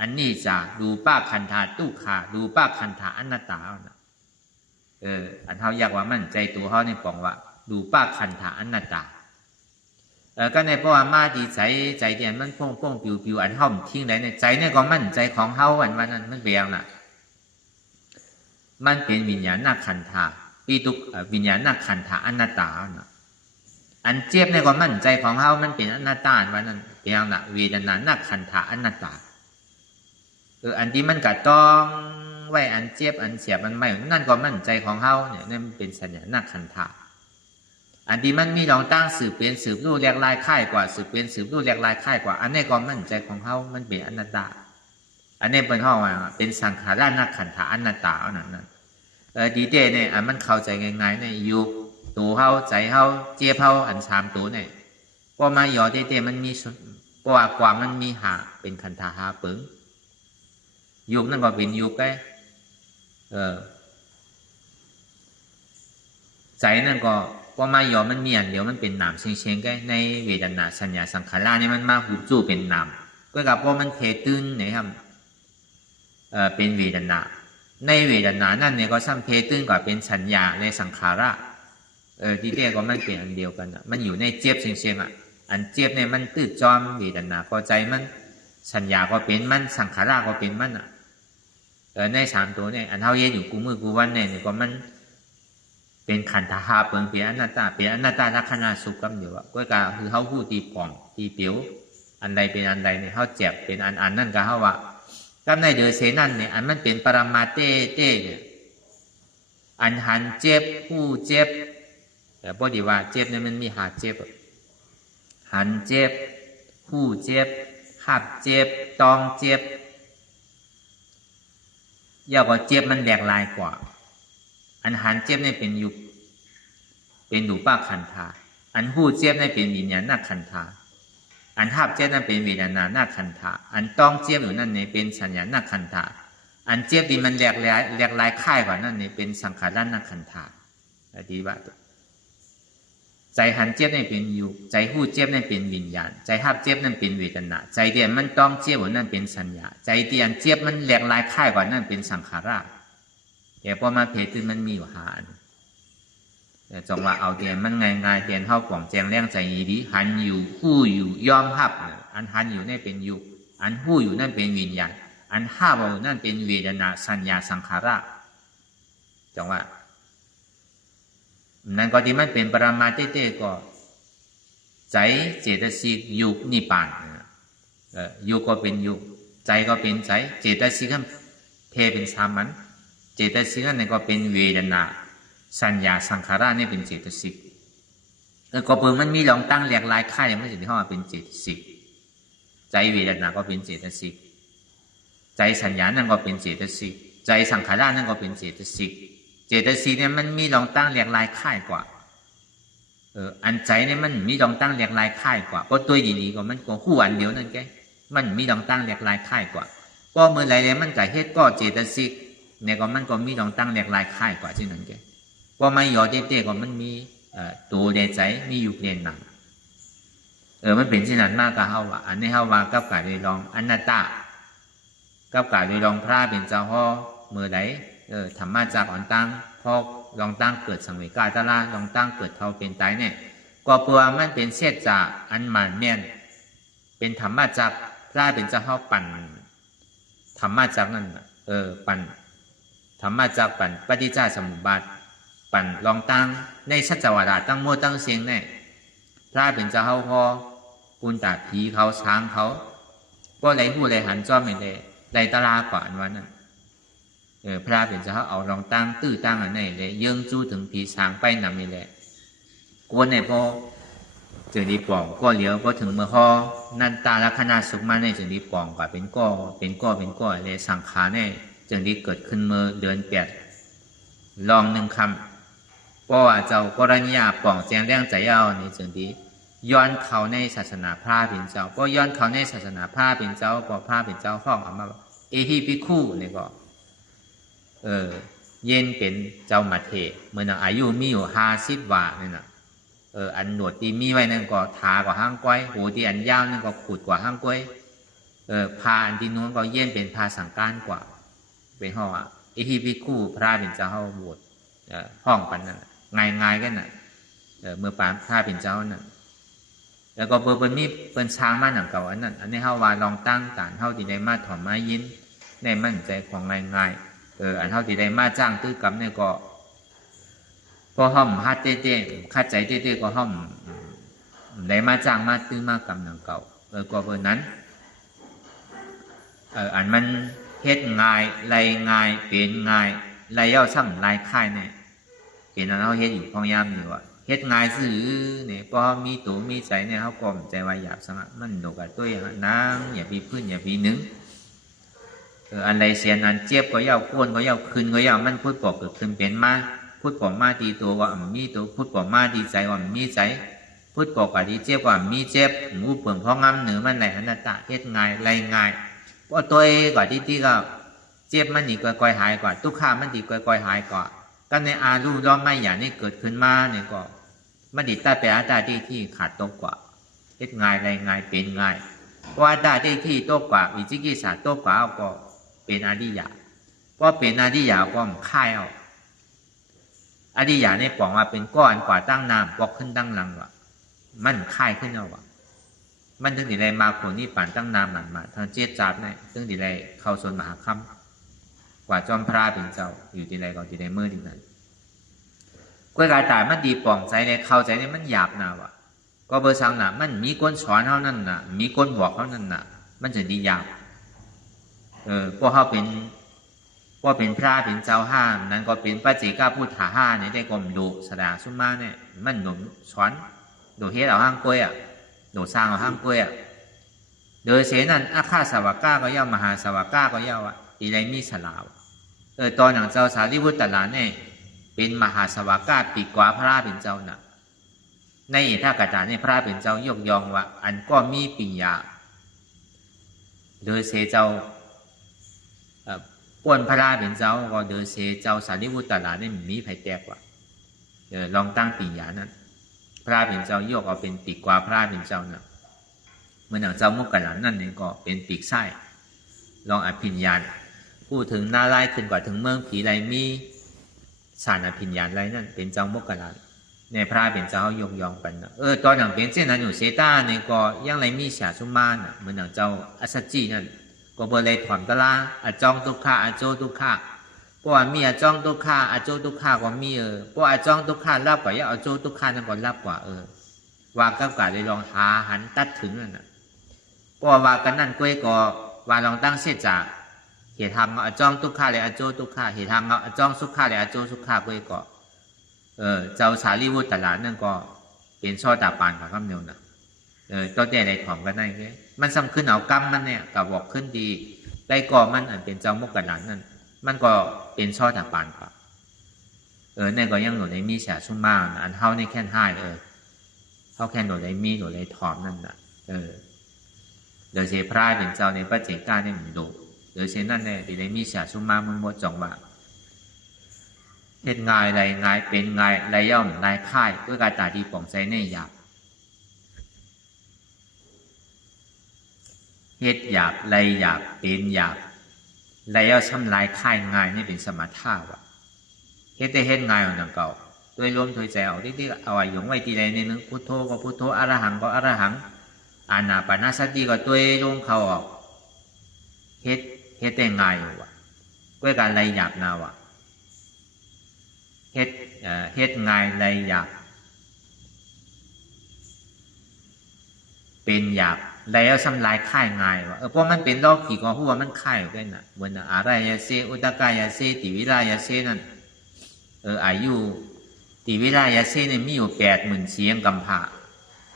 อันนี้จะดูป้าขันธะตุขาดูป้าขันธะอนัตตาน่ะอันเขาอยากว่ามั่นใจตัวเขาในปองว่าดูป้าขันธะอนัตตาก็ในเพราะว่ามาดีใจเดียนมันพ่งปิวอันเขาทิ้งไหนในใจเนี่ยก็มั่นใจของเขาอันว่านั้นมันเบียงน่ะมันเป็นวิญญาณนักขันธะปีตุกวิญญาณนักขันธะอนัตตาน่ะอันเจ็บเนี่ยก็มั่นใจของเขามันเป็นอนัตตาอันว่านั้นเบียงน่ะเวทนานักขันธะอนัตตาอันที่มันกะต้องไว้อันเจ็บอันเสียบอันไม่นั่นก็มั่นใจของเขาเนี่ยนั่นเป็นสัญญานักขันธะอันที่มันมีลองตั้งสืบเป็นสืบรู้แหลกลายค่ายกว่าสืบเป็นสืบรู้แหลกลายค่ายกว่าอันนี้ก็มั่นใจของเขามันเป็นอนัตตาอันนี้เป็นห้องว่าเป็นสังขารนักขันธะอนัตตาเอานั้นดีเจเนี่ยอันมันเข้าใจง่ายๆในยุคตัวเขาใจเขาเจี๊ยบเขาอันสามตัวเนี่ยพอมาหยอเต้มันมีเพราะว่ากว่ามันมีหาเป็นขันธะหาเปิงยุคนั่นก็เป็นยุคใจนั่นก็พอมาหยอมันมีอันเดียวมันเป็นนามเชียงในเวทนาสัญญาสังขารนี่มันมาหูจู่เป็นนามก็กับว่ามันเพตื้นนะครับเป็นเวทนาในเวทนานั่นเนี่ยก็ซ้ำเพตื้นกว่าเป็นสัญญาในสังขารที่เรียกว่ามันเป็นอันเดียวกันมันอยู่ในเจี๊ยบเชียงอันเจี๊ยบเนี่ยมันตื้อจอมเวทนาก็ใจมันสัญญาก็เป็นมันสังขารก็เป็นมันในสามตัวเนี่ยอันเท่าเย็นอยู่กูมือกูวันเนี่ยก็มันเป็นขันธะเปิงเป็นอนัตตาเป็นอนัตตาลักษณะสุขกำเดียวก็คือเขาพูดตีป่องตีเปียวอันใดเป็นอันใดเนี่ยเขาเจ็บเป็นอันนั่นก็เขาว่าก็ในเดือเสนั่นเนี่ยอันมันเป็นปรมาเต้เนี่ยอันหันเจ็บผู้เจ็บแต่พอดีว่าเจ็บเนี่ยมันมีหาเจ็บหันเจ็บผู้เจ็บหับเจ็บตองเจ็บยาวกว่าเจ็บมันแหลกลายกว่าอันหันเจ็บเนี่ยเป็นยุคเป็นดูป้าขันธาอันหู้เจ็บเนี่ยเป็นวิญญาณนักขันธาอันหับเจ็บนั่นเป็นเวทนานักขันธาอันต้องเจ็บอยู่นั่นเนี่ยเป็นสัญญานักขันธาอันเจ็บที่มันแหลกลายค่ายกว่านั่นเนี่ยเป็นสังขารนักขันธาดีว่าใจหันเจ็บเนี่ยเป็นยุคใจหู้เจ็บเนี่ยเป็นวิญญาณใจหับเจ็บนั่นเป็นเวทนาใจเดียนมันต้องเจ็บอยู่นั่นเป็นสัญญาใจเดียนเจ็บมันแหลกลายค่ายกว่านั่นเป็นสังขารแต่พอมาเพจตื้นมันมีอยู่หาแต่จงว่าเอาเดียนมันง่ายเดียนเท่าของแจงแรงใจดีหันอยู่หู้อยู่ยอมหับอันหันอยู่นั่นเป็นยุคอันหู้อยู่นั่นเป็นวิญญาณอันหับอยู่นั่นเป็นเวทนาสัญญาสังขารจงว่านั่นก็ที่มันเป็นปรมาเต้ก็ใจเจตสิกยุคนิพพานยุคก็เป็นยุคใจก็เป็นใจเจตสิกเพเป็นสามัญเจตสิกนั่นก็เป็นเวทนาสัญญาสังขารนี่เป็นเจตสิกก็เพิ่งมันมีลองตั้งแหลกลายค่ายยังไม่ถึงที่ห้อเป็นเจตสิกใจเวทนาก็เป็นเจตสิกใจสัญญานั่นก็เป็นเจตสิกใจสังขารนั่นก็เป็นเจตสิกเจตสิกเนี่ยมันมีลองตั้งแหลกลายค่ายกว่าอันใจเนี่ยมันมีลองตั้งแหลกลายค่ายกว่าก็ตัวดีๆก็มันก็หู้อันเดียวนั่นแกมันมีลองตั้งแหลกลายค่ายกว่าก็เมื่อไรเนี่ยมันก็เฮ็ดก็เจตสิกเนี่ยก็มันก็มีลองตั้งแหลกลายค่ายกว่าเช่นนั้นแกพอมาหยอเต้ก็มันมีตัวเดใจมีอยู่เรียนหนังมันเป็นเช่นนั้นมากก็เฮาว่าอันนี้เฮาว่ากับกาโดยลองอนัตตากับกาโดยลองพระเป็นเจ้าพ่อเมื่อใดธรรมะจากอ่อนตั้งพอลองตั้งเกิดสังเวกาตละลองตั้งเกิดเท่าเป็นตายเนี่ยก็เพื่อมันเป็นเศษจากอันมันแม่นเป็นธรรมะจากพระเป็นเจ้าพ่อปั่นธรรมะจากนั่นปั่นธรรมะจากปั่นปฏิจจสมุปบาทปั่นลองตั้งในชัจจวาระตั้งโมตั้งเสียงเนี่ยพระเป็นเจ้าเขาพอปุณตาผีเขาช้างเขาก็ไหลหูไหลหันจ้อมไม่ได้ไหลตลาก่อนวันนั้นพระเป็นเจ้าเอาลองตั้งตื้อตั้งอันไหนเลยยื่งจู้ถึงผีช้างไปนำนี่แหละ วนในพอจึงดีปองก็เหลียวก็ถึงเมื่อข้อนันตาลักษณะสุขมาในจึงดีปองกว่าเป็นก้อเลยสังขารเนี่ยจึงดีเกิดขึ้นเมื่อเดือน8ลองหนึ่งคำเพราะว่าเจ้ากรณียาปองแจงแรงใจเอานี่จึงดีย้อนเขาในศาสนาพระเป็นเจ้าก็ย้อนเขาในศาสนาพระเป็นเจ้าก็พระเป็นเจ้าห้องเอามาเอหิภิกขุนี่ก็เย็นเป็นเจ้ามาเทเมื่ออายุมีอยู่50 วาเนี่ยนะอันหนวดที่มีไว้นั่นก็ทากว่าห้างก้อยหูที่อันยาวนั่นก็ขูดกว่าห้างก้อยพาอันที่นู้นก็เย็นเป็นพาสังการกว่าเป็นห้องเอหิภิกขุพระเป็นเจ้าห้องบวชห้องปันนั่นง่ายกันน่ะเมื่อปานพระเป็นเจ้านั่นแล้วก็เปิ้นมีเปิ้นช้างมาหนังเก่าอันนั้นอันนี้เฮาว่าลองตั้งฐานเฮาที่ได้มาถอมมายินในมั่นใจของง่ายๆอันเฮาที่ได้มาจ้างตื้อกำเนี่ยก็พอห้อมฮัดเต้ๆคัดใจเต้ๆก็ห้อมได้มาจ้างมาตื้อมากำหนังเก่าก็เปิ้นนั้นอันมันเฮ็ดง่ายไล่ง่ายเป็นง่ายไล่ย่อซ้ำลายค่ายเนี่ยเป็นอันเฮาเฮ็ดอยู่ของยามนี่ว่าเฮ็ดง่ายซื่อเนี่ยพอมีตัวมีใจเนี่ยเขาก็ใจว่าหยาบสงะมันดกกับตัวอย่างน้ำอย่าพีพื้นอย่าพีหนึ่งอันใดเสียนอันเจ็บก็ย่าก้นก็ย่าคืนก็ย่ามันพูดบอกเกิดขึ้นเป็นมาพูดบอกมาดีตัวว่ามีตัวพูดบอกมาดีใจว่ามีใจพูดบอกว่าดีเจ็บว่ามีเจ็บหมูเปิ่งเพราะงำเหนือมันไหลอนัตตาเฮ็ดง่ายไรง่ายเพราะตัวกว่าที่ก็เจ็บมันดีกว่าหายกว่าทุกข้ามันดีกว่าหายกว่าก็ในอารูร้องไม่อย่างนี้เกิดขึ้นมาเนี่ยก็มันดิตาแปลตาที่ขาดตกกว่าเฮ็ดง่ายไรง่ายเป็นง่ายว่าตาที่ตกกว่าวิจิกิจฉาตกกว่าก็เป็นอริยะก็เป็นอริยะก็ค่ายเอาอริยะในปองว่าเป็นก้อนกว่าตั้งน้ำบอกขึ้นตั้งหลังว่ะมันค่ายขึ้นเอาว่ะมันถึงที่ไรมาผลนี่ปั่นตั้งน้ำมันมาทางเจ็ดจับเนี่ยถึงที่ไรเข้าส่วนมหาคัมกว่าจอมพระเป็นเจ้าอยู่ที่ไรก็ที่ไรเมื่อที่นั้นกล้วยกาตายมันดีป่องใจในเข้าใจในมันหยาบนะวะก็เบอร์สังน่ะมันมีก้นสอนเท่านั้นน่ะมีก้นบอกเท่านั้นน่ะมันจะดีหยาบพวกเขาเป็นพวกเป็นพระเป็นเจ้าห้ามนั้นก็เป็นปัจเจกพุทธาห้าเนี่ยได้กลมดุสดาสุมาเนี่ยมันหนุนสอนดูเฮ็ดเอาห้างกล้วยดูสร้างเอาห้างกล้วยโดยเสนั้นอาคาสวากาก็ย่อมมหาสวากาก็ย่อว่าอีไรมีสลาวตอนอย่างเจ้าสารีบุตรตลาเนี่ยเป็นมหาสวากาปีกว่าพระเป็นเจ้าน่ะในท่ากระดาษในพระเป็นเจ้ายกยองว่าอันก็มีปิญญาโดยเสเจ้าป้วนพระเป็นเจ้าก็โดยเสเจ้าสารีบุตรตลาเนี่ยมีไผแตกว่าลองตั้งปิญญานั้นพระเป็นเจ้ายกเอาเป็นปีกว่าพระเป็นเจ้าน่ะเมื่อหนังเจ้ามุกกะหลานนั่นเองก็เป็นปีกไส้ลองอภิญญาพูดถึงหน้าไล่ขึ้นกว่าถึงเมืองผีไรมีสารอภิญญาไรนั่นเป็นเจ้ามุกกะหลานในพระเป็นเจ้ายกยองกันนะตอนหนังเป็นเช่นนั้นอยู่เซต้าเนี่ยก็ยังไรมีเสียสุมาน่ะเหมือนหนังเจ้าอัศจีนั่นก็เบอร์เลยถอนตะลาอจองตุกขะอโจตุกขะเพราะว่ามีอจองตุกขะอโจตุกขะก็มีเพราะอจองตุกขะรับกว่าอโจตุกขะนั่นก็รับกว่าว่ากับกาเลยลองหาหันตัดถึงนั่นน่ะเพราะว่ากันนั่นก้อยก็ว่าลองตั้งเสียจากเหตุทางอจองตุกขะเลยอโจตุกขะเหตุทางอจองสุขะเลยอโจสุขะก้อยก็เจ้าสารีบุตรตลาดนั่นก็เป็นช่อตาปานกับคำเดียวนะตัวแต่ในถ่อมกันได้ไงมันซ้ำขึ้นเอากรรมมันเนี่ยกับบอกขึ้นดีได้ก่อมันอันเป็นเจ้ามุกกะหลานนั่นมันก็เป็นช่อตาปานกับนี่ก็ยังหนุนในมีเสียชุ่มมากอันเท่าในแค่ห้าเท่าแค่หนุนในมีหนุนในถ่อมนั่นน่ะเดี๋ยวเสียพระเป็นเจ้าในปัจเจกาเนี่ยมันดุเดี๋ยวเสียนั่นเนี่ยในมีเสียชุ่มมากมันหมดจงว่าเฮ็ดง่ายไรง่ายเป็นง่ายไรย่อมไรค่ายด้วยการตาดีป่องใจในหยาบเฮ็ดหยาบไรหยาบเป็นหยาบไรย่อมช้ำลายค่ายง่ายนี่เป็นสมถะวะเฮ็ดได้เฮ็ดง่ายของนังเก่าด้วยรวมถอยใจเอาที่เอาไว้ยงไว้ที่ใดในนึงพุทโธก็พุทโธอรหังก็อรหังอานาปานสติก็ตัวลงเขาออกเฮ็ดได้ง่ายอยู่วะด้วยการไรหยาบนาวะเฮ็ดง่ายไรหยาบเป็นหยาบแล้วทำลายค่ายง่ายวะเพราะมันเป็นโรคผีก็หัวมันค่ายอยู่ด้วยน่ะเหมือนอะไรยาเซอุตกายาเซติวิรายาเซนั่นอายุ ตีเวลายาเซนี่มีอยู่ 80,000 เสียงกำพา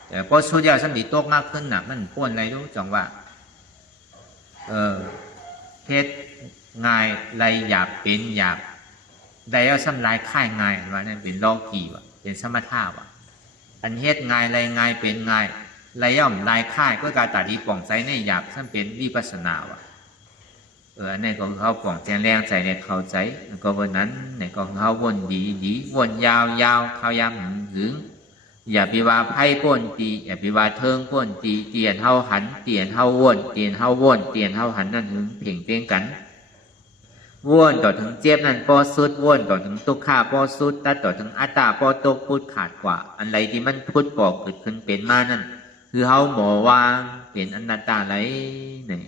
แต่พอสุดยอดสันติตกมากขึ้นน่ะมันป่วนอะไรรู้จังว่าเฮ็ดง่ายไรอยากเป็นอยากได้เอาสำลายค่ายง่ายว่านั่นเป็นโลกีว่ะเป็นสมถะว่ะอันเฮ็ดง่ายไรง่ายเป็นง่ายไรย่อมลายค่ายก็การตัดดีป่องใจในอยากซั่นเป็นวิปัสสนาว่ะอันนี้ก็เขาป่องแจ้งแรงใจในเข้าใจก็วันนั้นในก็เขาวนดีๆวนยาวๆเข้ายามถึงอย่าไปว่าไพ่ป่นตีอย่าไปว่าเทิงป่นตีเตียนเฮาหันเตียนเฮาวนเตียนเฮาวนเตียนเฮาหันนั่นถึงเพ่งเป้งกันวนต่อถึงเจ็บนั่นปอสุดวนต่อถึงทุกขาปอสุดตัดต่อถึงอัตตาปอตกพุดขาดกว่าอันใดที่มันพุดปอกเกิดขึ้นเป็นมานั่นคือเฮาหมอวางเป็นอนัตตาไหลนี่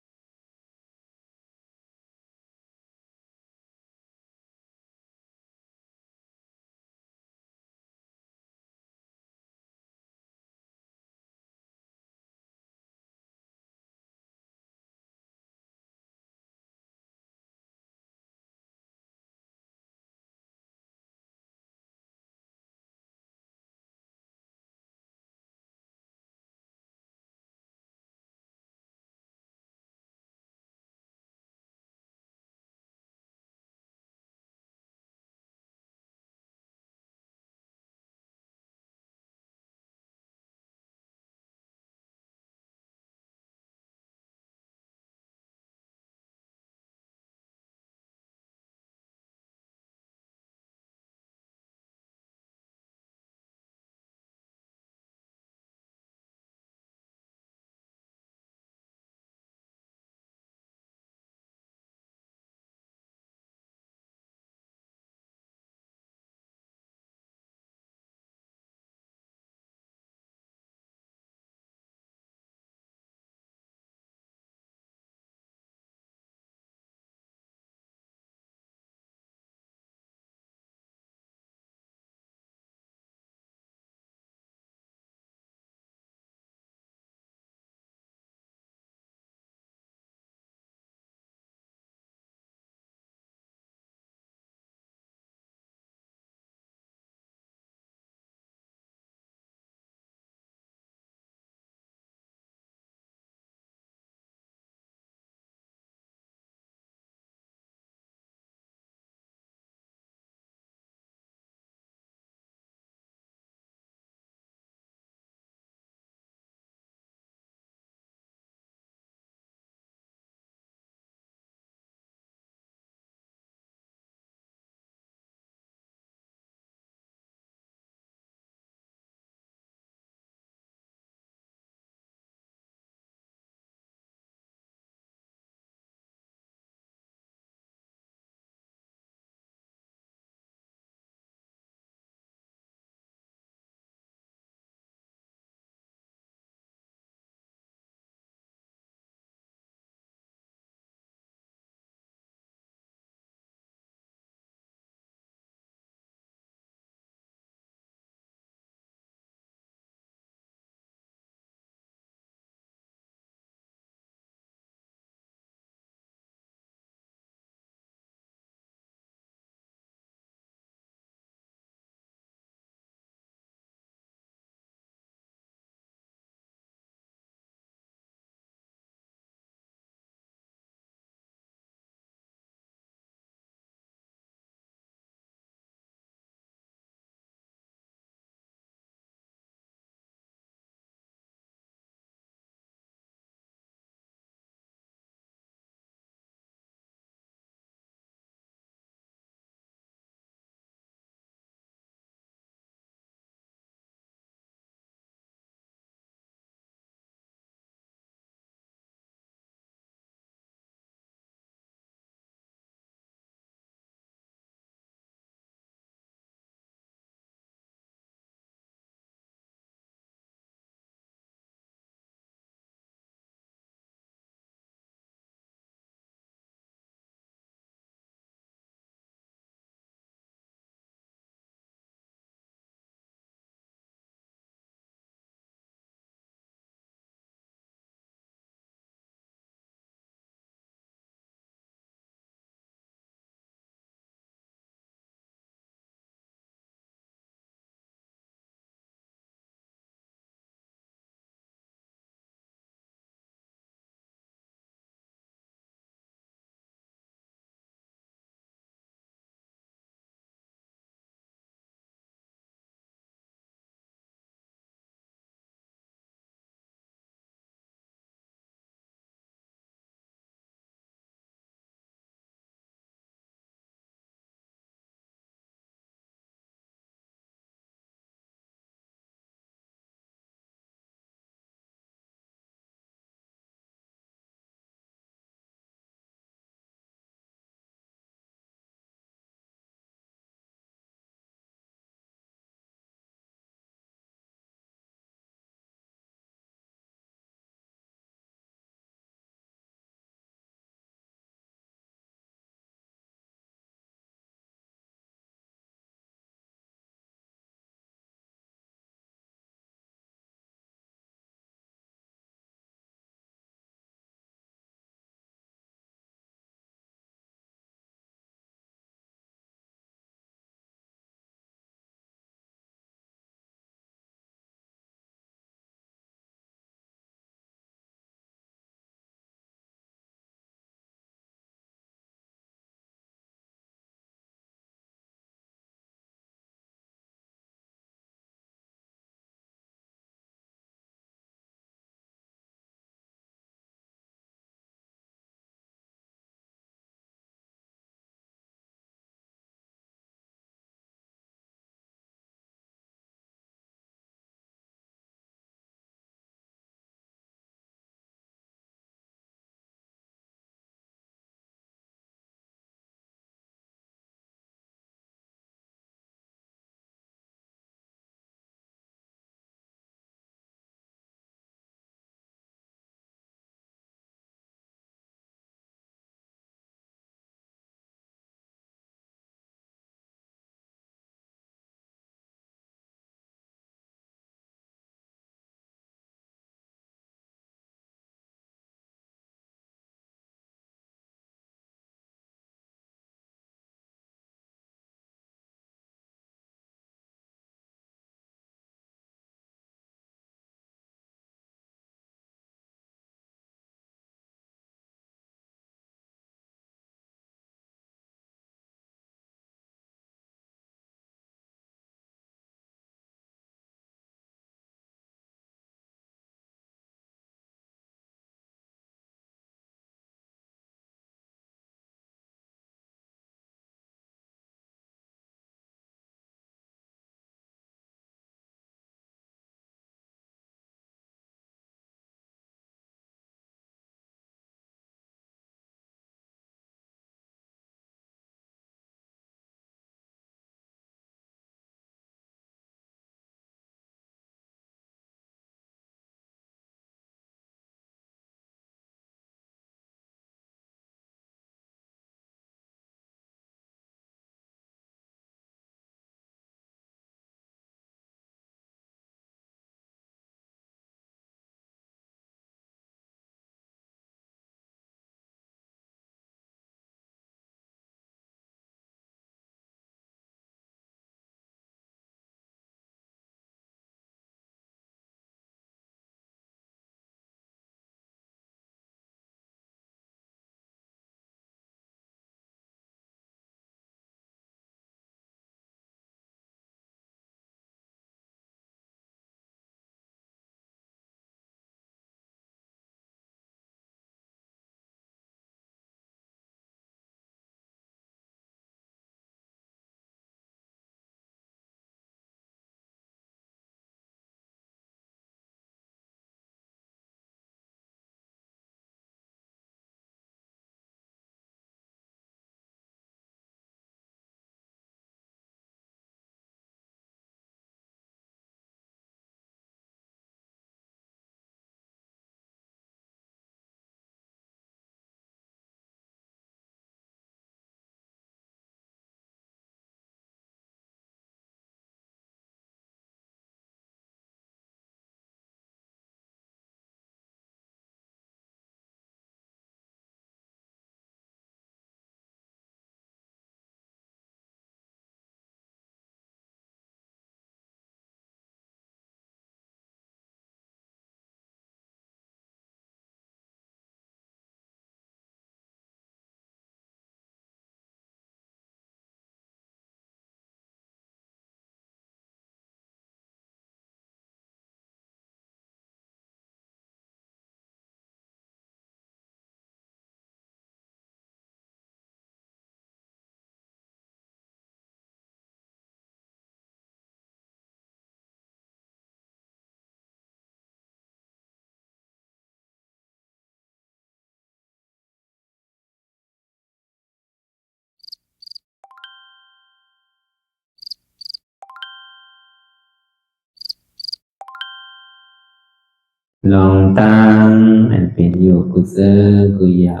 ลองตั้งอันเป็นอยู่กุเซอกุยา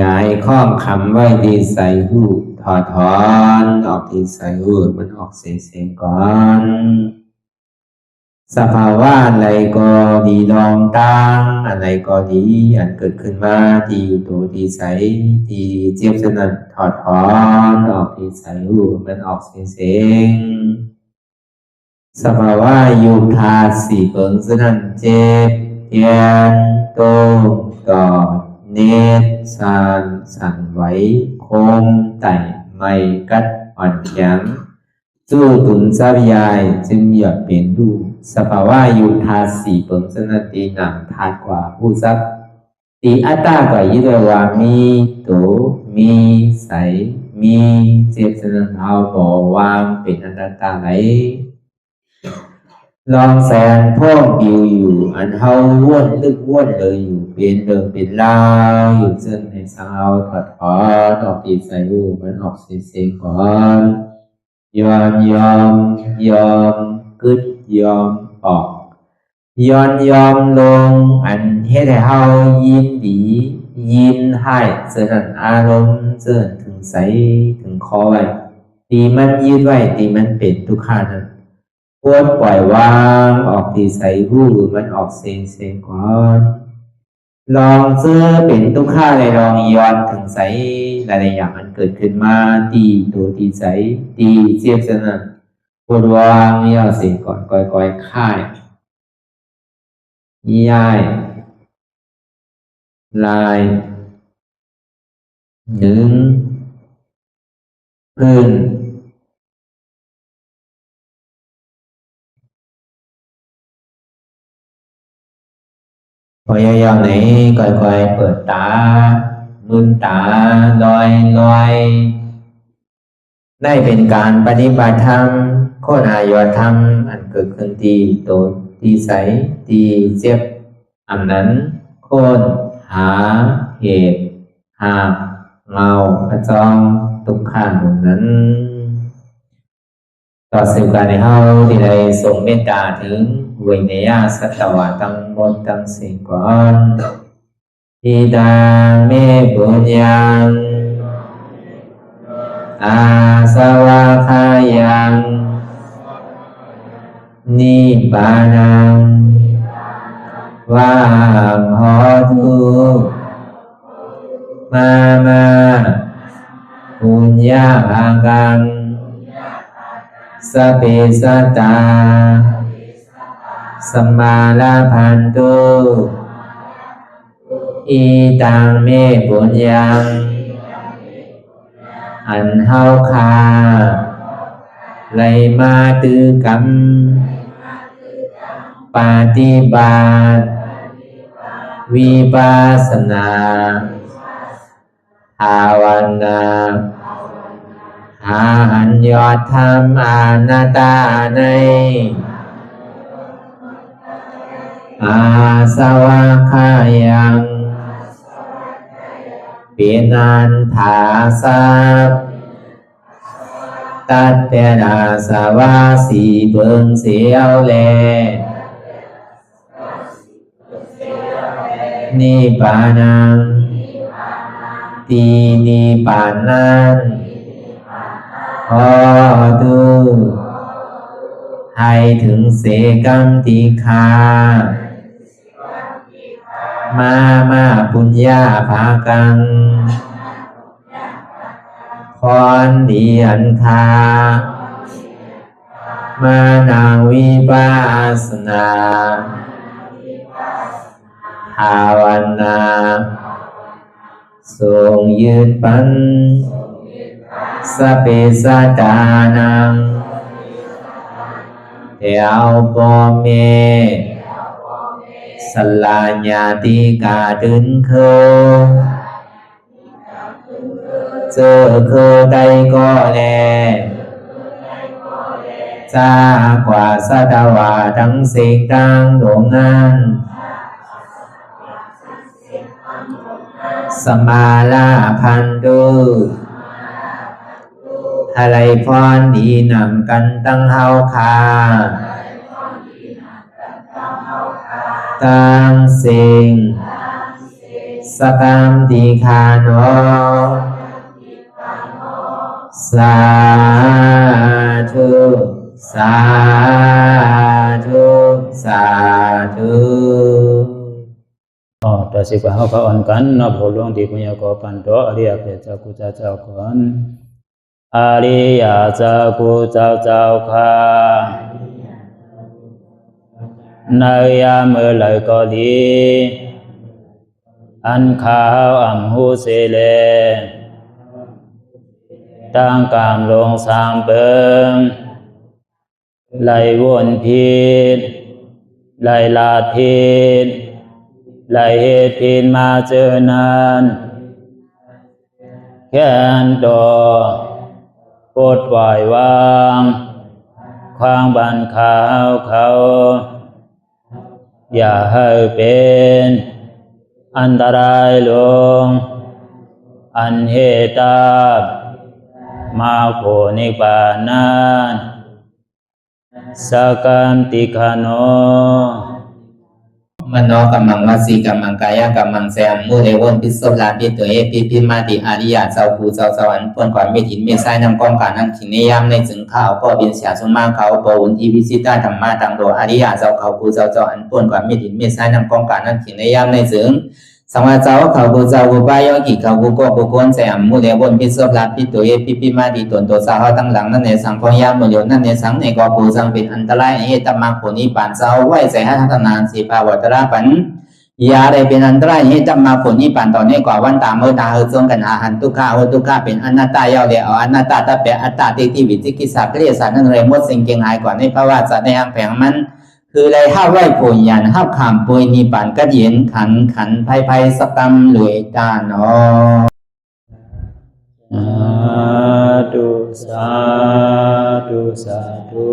ย้ายข้องคำไว้ที่ใส่หูถอดถอนออกที่ใส่หูมันออกเสียงก่อนสภาวะอะไรก็ดีลองตั้งอะไรก็ดีอันเกิดขึ้นมาที่อยู่ตัวที่ใส่ที่เจี๊ยบสนั่นถอดถอนออกที่ใส่หูมันออกเสียงสภาวะยุคธาตุสี่เปิงสนั่นเจ็บเทียนโตกอดเนตสานสั่นไหวโคมไต่ไม่กัดอ่อนแข็งสู้ตุนทรัพยายจึงอยากเปลี่ยนดูสภาวะยุคธาตุสี่เปิงสนั่นตีหนังธาตุกว่าผู้ทรัพย์ตีอัตตากว่ายึดว่ามีโตมีใสมีเจ็บสนั่นเอาบ่วางเป็นอนัตตาไหลลองแสนพ่องปิวอยู่อันเฮาว่นลึกว่นเลยอยู่เป็นเดิมเป็นลาวอยู่ซึ่งในสาวถอดถอนออกตีใส่หูมันออกเสียงก่อนยอมกึดยอมออกยอมลงอันเฮ็ดให้เฮายินดียินให้เสื่อมอารมณ์เสื่อมถึงใสถึงคอไว้ตีมันยืดไว้ตีมันเป็นทุกขานั้นควรปล่อยวางออกที่ใส่หูมันออกเสียงก่อนลองเสื้อเป็นทุกข้าเลยลองย้อนถึงใสหลายๆอย่างมันเกิดขึ้นมาตีตัวตีใสตีเจียบสนั่นควรวางย่อเสียงก่อนก่อยค่ายย้ายลายหนึ่งพื้นพยายามไหนค่อยๆเปิดตาลืมตาลอยได้เป็นการปฏิบัติธรรมโคตรอายธรรมอันเกิดขึ้นที่โตที่ใสที่เจ็บอันนั้นโคนหาเหตุหาเงาพระจองทุกขันนั้นต่อสื่อการในเฮาที่ได้ส่งเมตตาถึงเวเนียสัตวะตั้งหมดตั้งสิ่งก่อนอิดาเมบุญยังอาสวะคายังนิบานังวาหอตุมาปุญญาภากังสเปสัตตาสมาลาพันตุอีตังเมปุญญังอันเฮาคาไลมาตือกรรมปฏิบัติวิปัสสนาภาวนาหาอันยอดธรรมอนัตตาในอาสวะคายังเปียนันถาสัพตัดเปนาสวะสีเพิงเสียวแลนิพพานังตีนิพพานันขอดูให้ถึงเสกัมติคามาปุญญาภากังพรดีอันคามานาวิปัสสนาภาวนาทรงยืนปันสเปสัตตานังเอวปอเมสลาญาติกาดึงเคเจอเคได้ก็แลจากว่าสัตวาทั้งสิ่งดังดวงนั้นสมาลาพันตุอะไรพรดีนำกันตั้งเฮาคา ตังสิงสกัมติคาโนสาธุสาธุสาธุ ตัวสิบว่าเขาก็อ่อนกันนับหัวหลวงที่คุณยาก็ปันโตอริยเปเจ้ากูเจ้าก่อนอริยเจ้ากูเจ้าค่ะในยามเมื่อไหร่ก็ดีอันข้าวอ่ำหูเสเลตั้งกามลงสามเปิงไหลวนพิษไหลลาดพิษไหลเหตุพิษมาเจอนานแค้นดอกปดปล่อยวางความบันขาวเขาอย่าให้เป็นอันตรายลงอันเหตุมาโผนิปานันสกัมติคาโนมโนกัมมังวสีกัมมังกายกัมมังแสมมุเรวนพิศลาปิตัวเอพิมาติอาริยะเจ้าภูเจ้าสวรรค์พ้นความเมตินเมสายนำกองการนั้นขินนิยามในจึงข้าวก็บินเสียสมาเขาปวุนทีวิสิตาธรรมะตังโดอาริยะเจ้าเขาภูเจ้าสวรรค์พ้นความเมตินเมสายนำกองการนั้นขินนิยามในจึงสังวาเจ้าเขาภูเจ้าภูปายกิเขาภูก็ภูคนแสมมุเรวนพิศลาปิตัวเอพิมาติตนตัวสาวตั้งหลังนั่นในสังพยามโยนั่นในสังในกอภูสังเป็นอันตรายเหตุมาโผนิปานเจ้าไหวใส่หัตถนานสีภาวตระปันยาได้เป็นอันตรายให้จำมาผลนี้ปันตอนนี้กว่าวันตามเมื่อตาเฮจงกันหาหันทุกข้าทุกข้าเป็นอนัตตาเยาเดียวอนัตตาตาเปอัตตาติวิจิกิสาเกลียสารนั่นเลยมดสิ่งเก่งหายกว่าในภาวะสัตว์ในอังแผงมันคือเลยห้าไหวผลยันห้าขามปุยนิปันก็เย็นขันภัยสกัมรวยตาเนาะสาธุสาธุ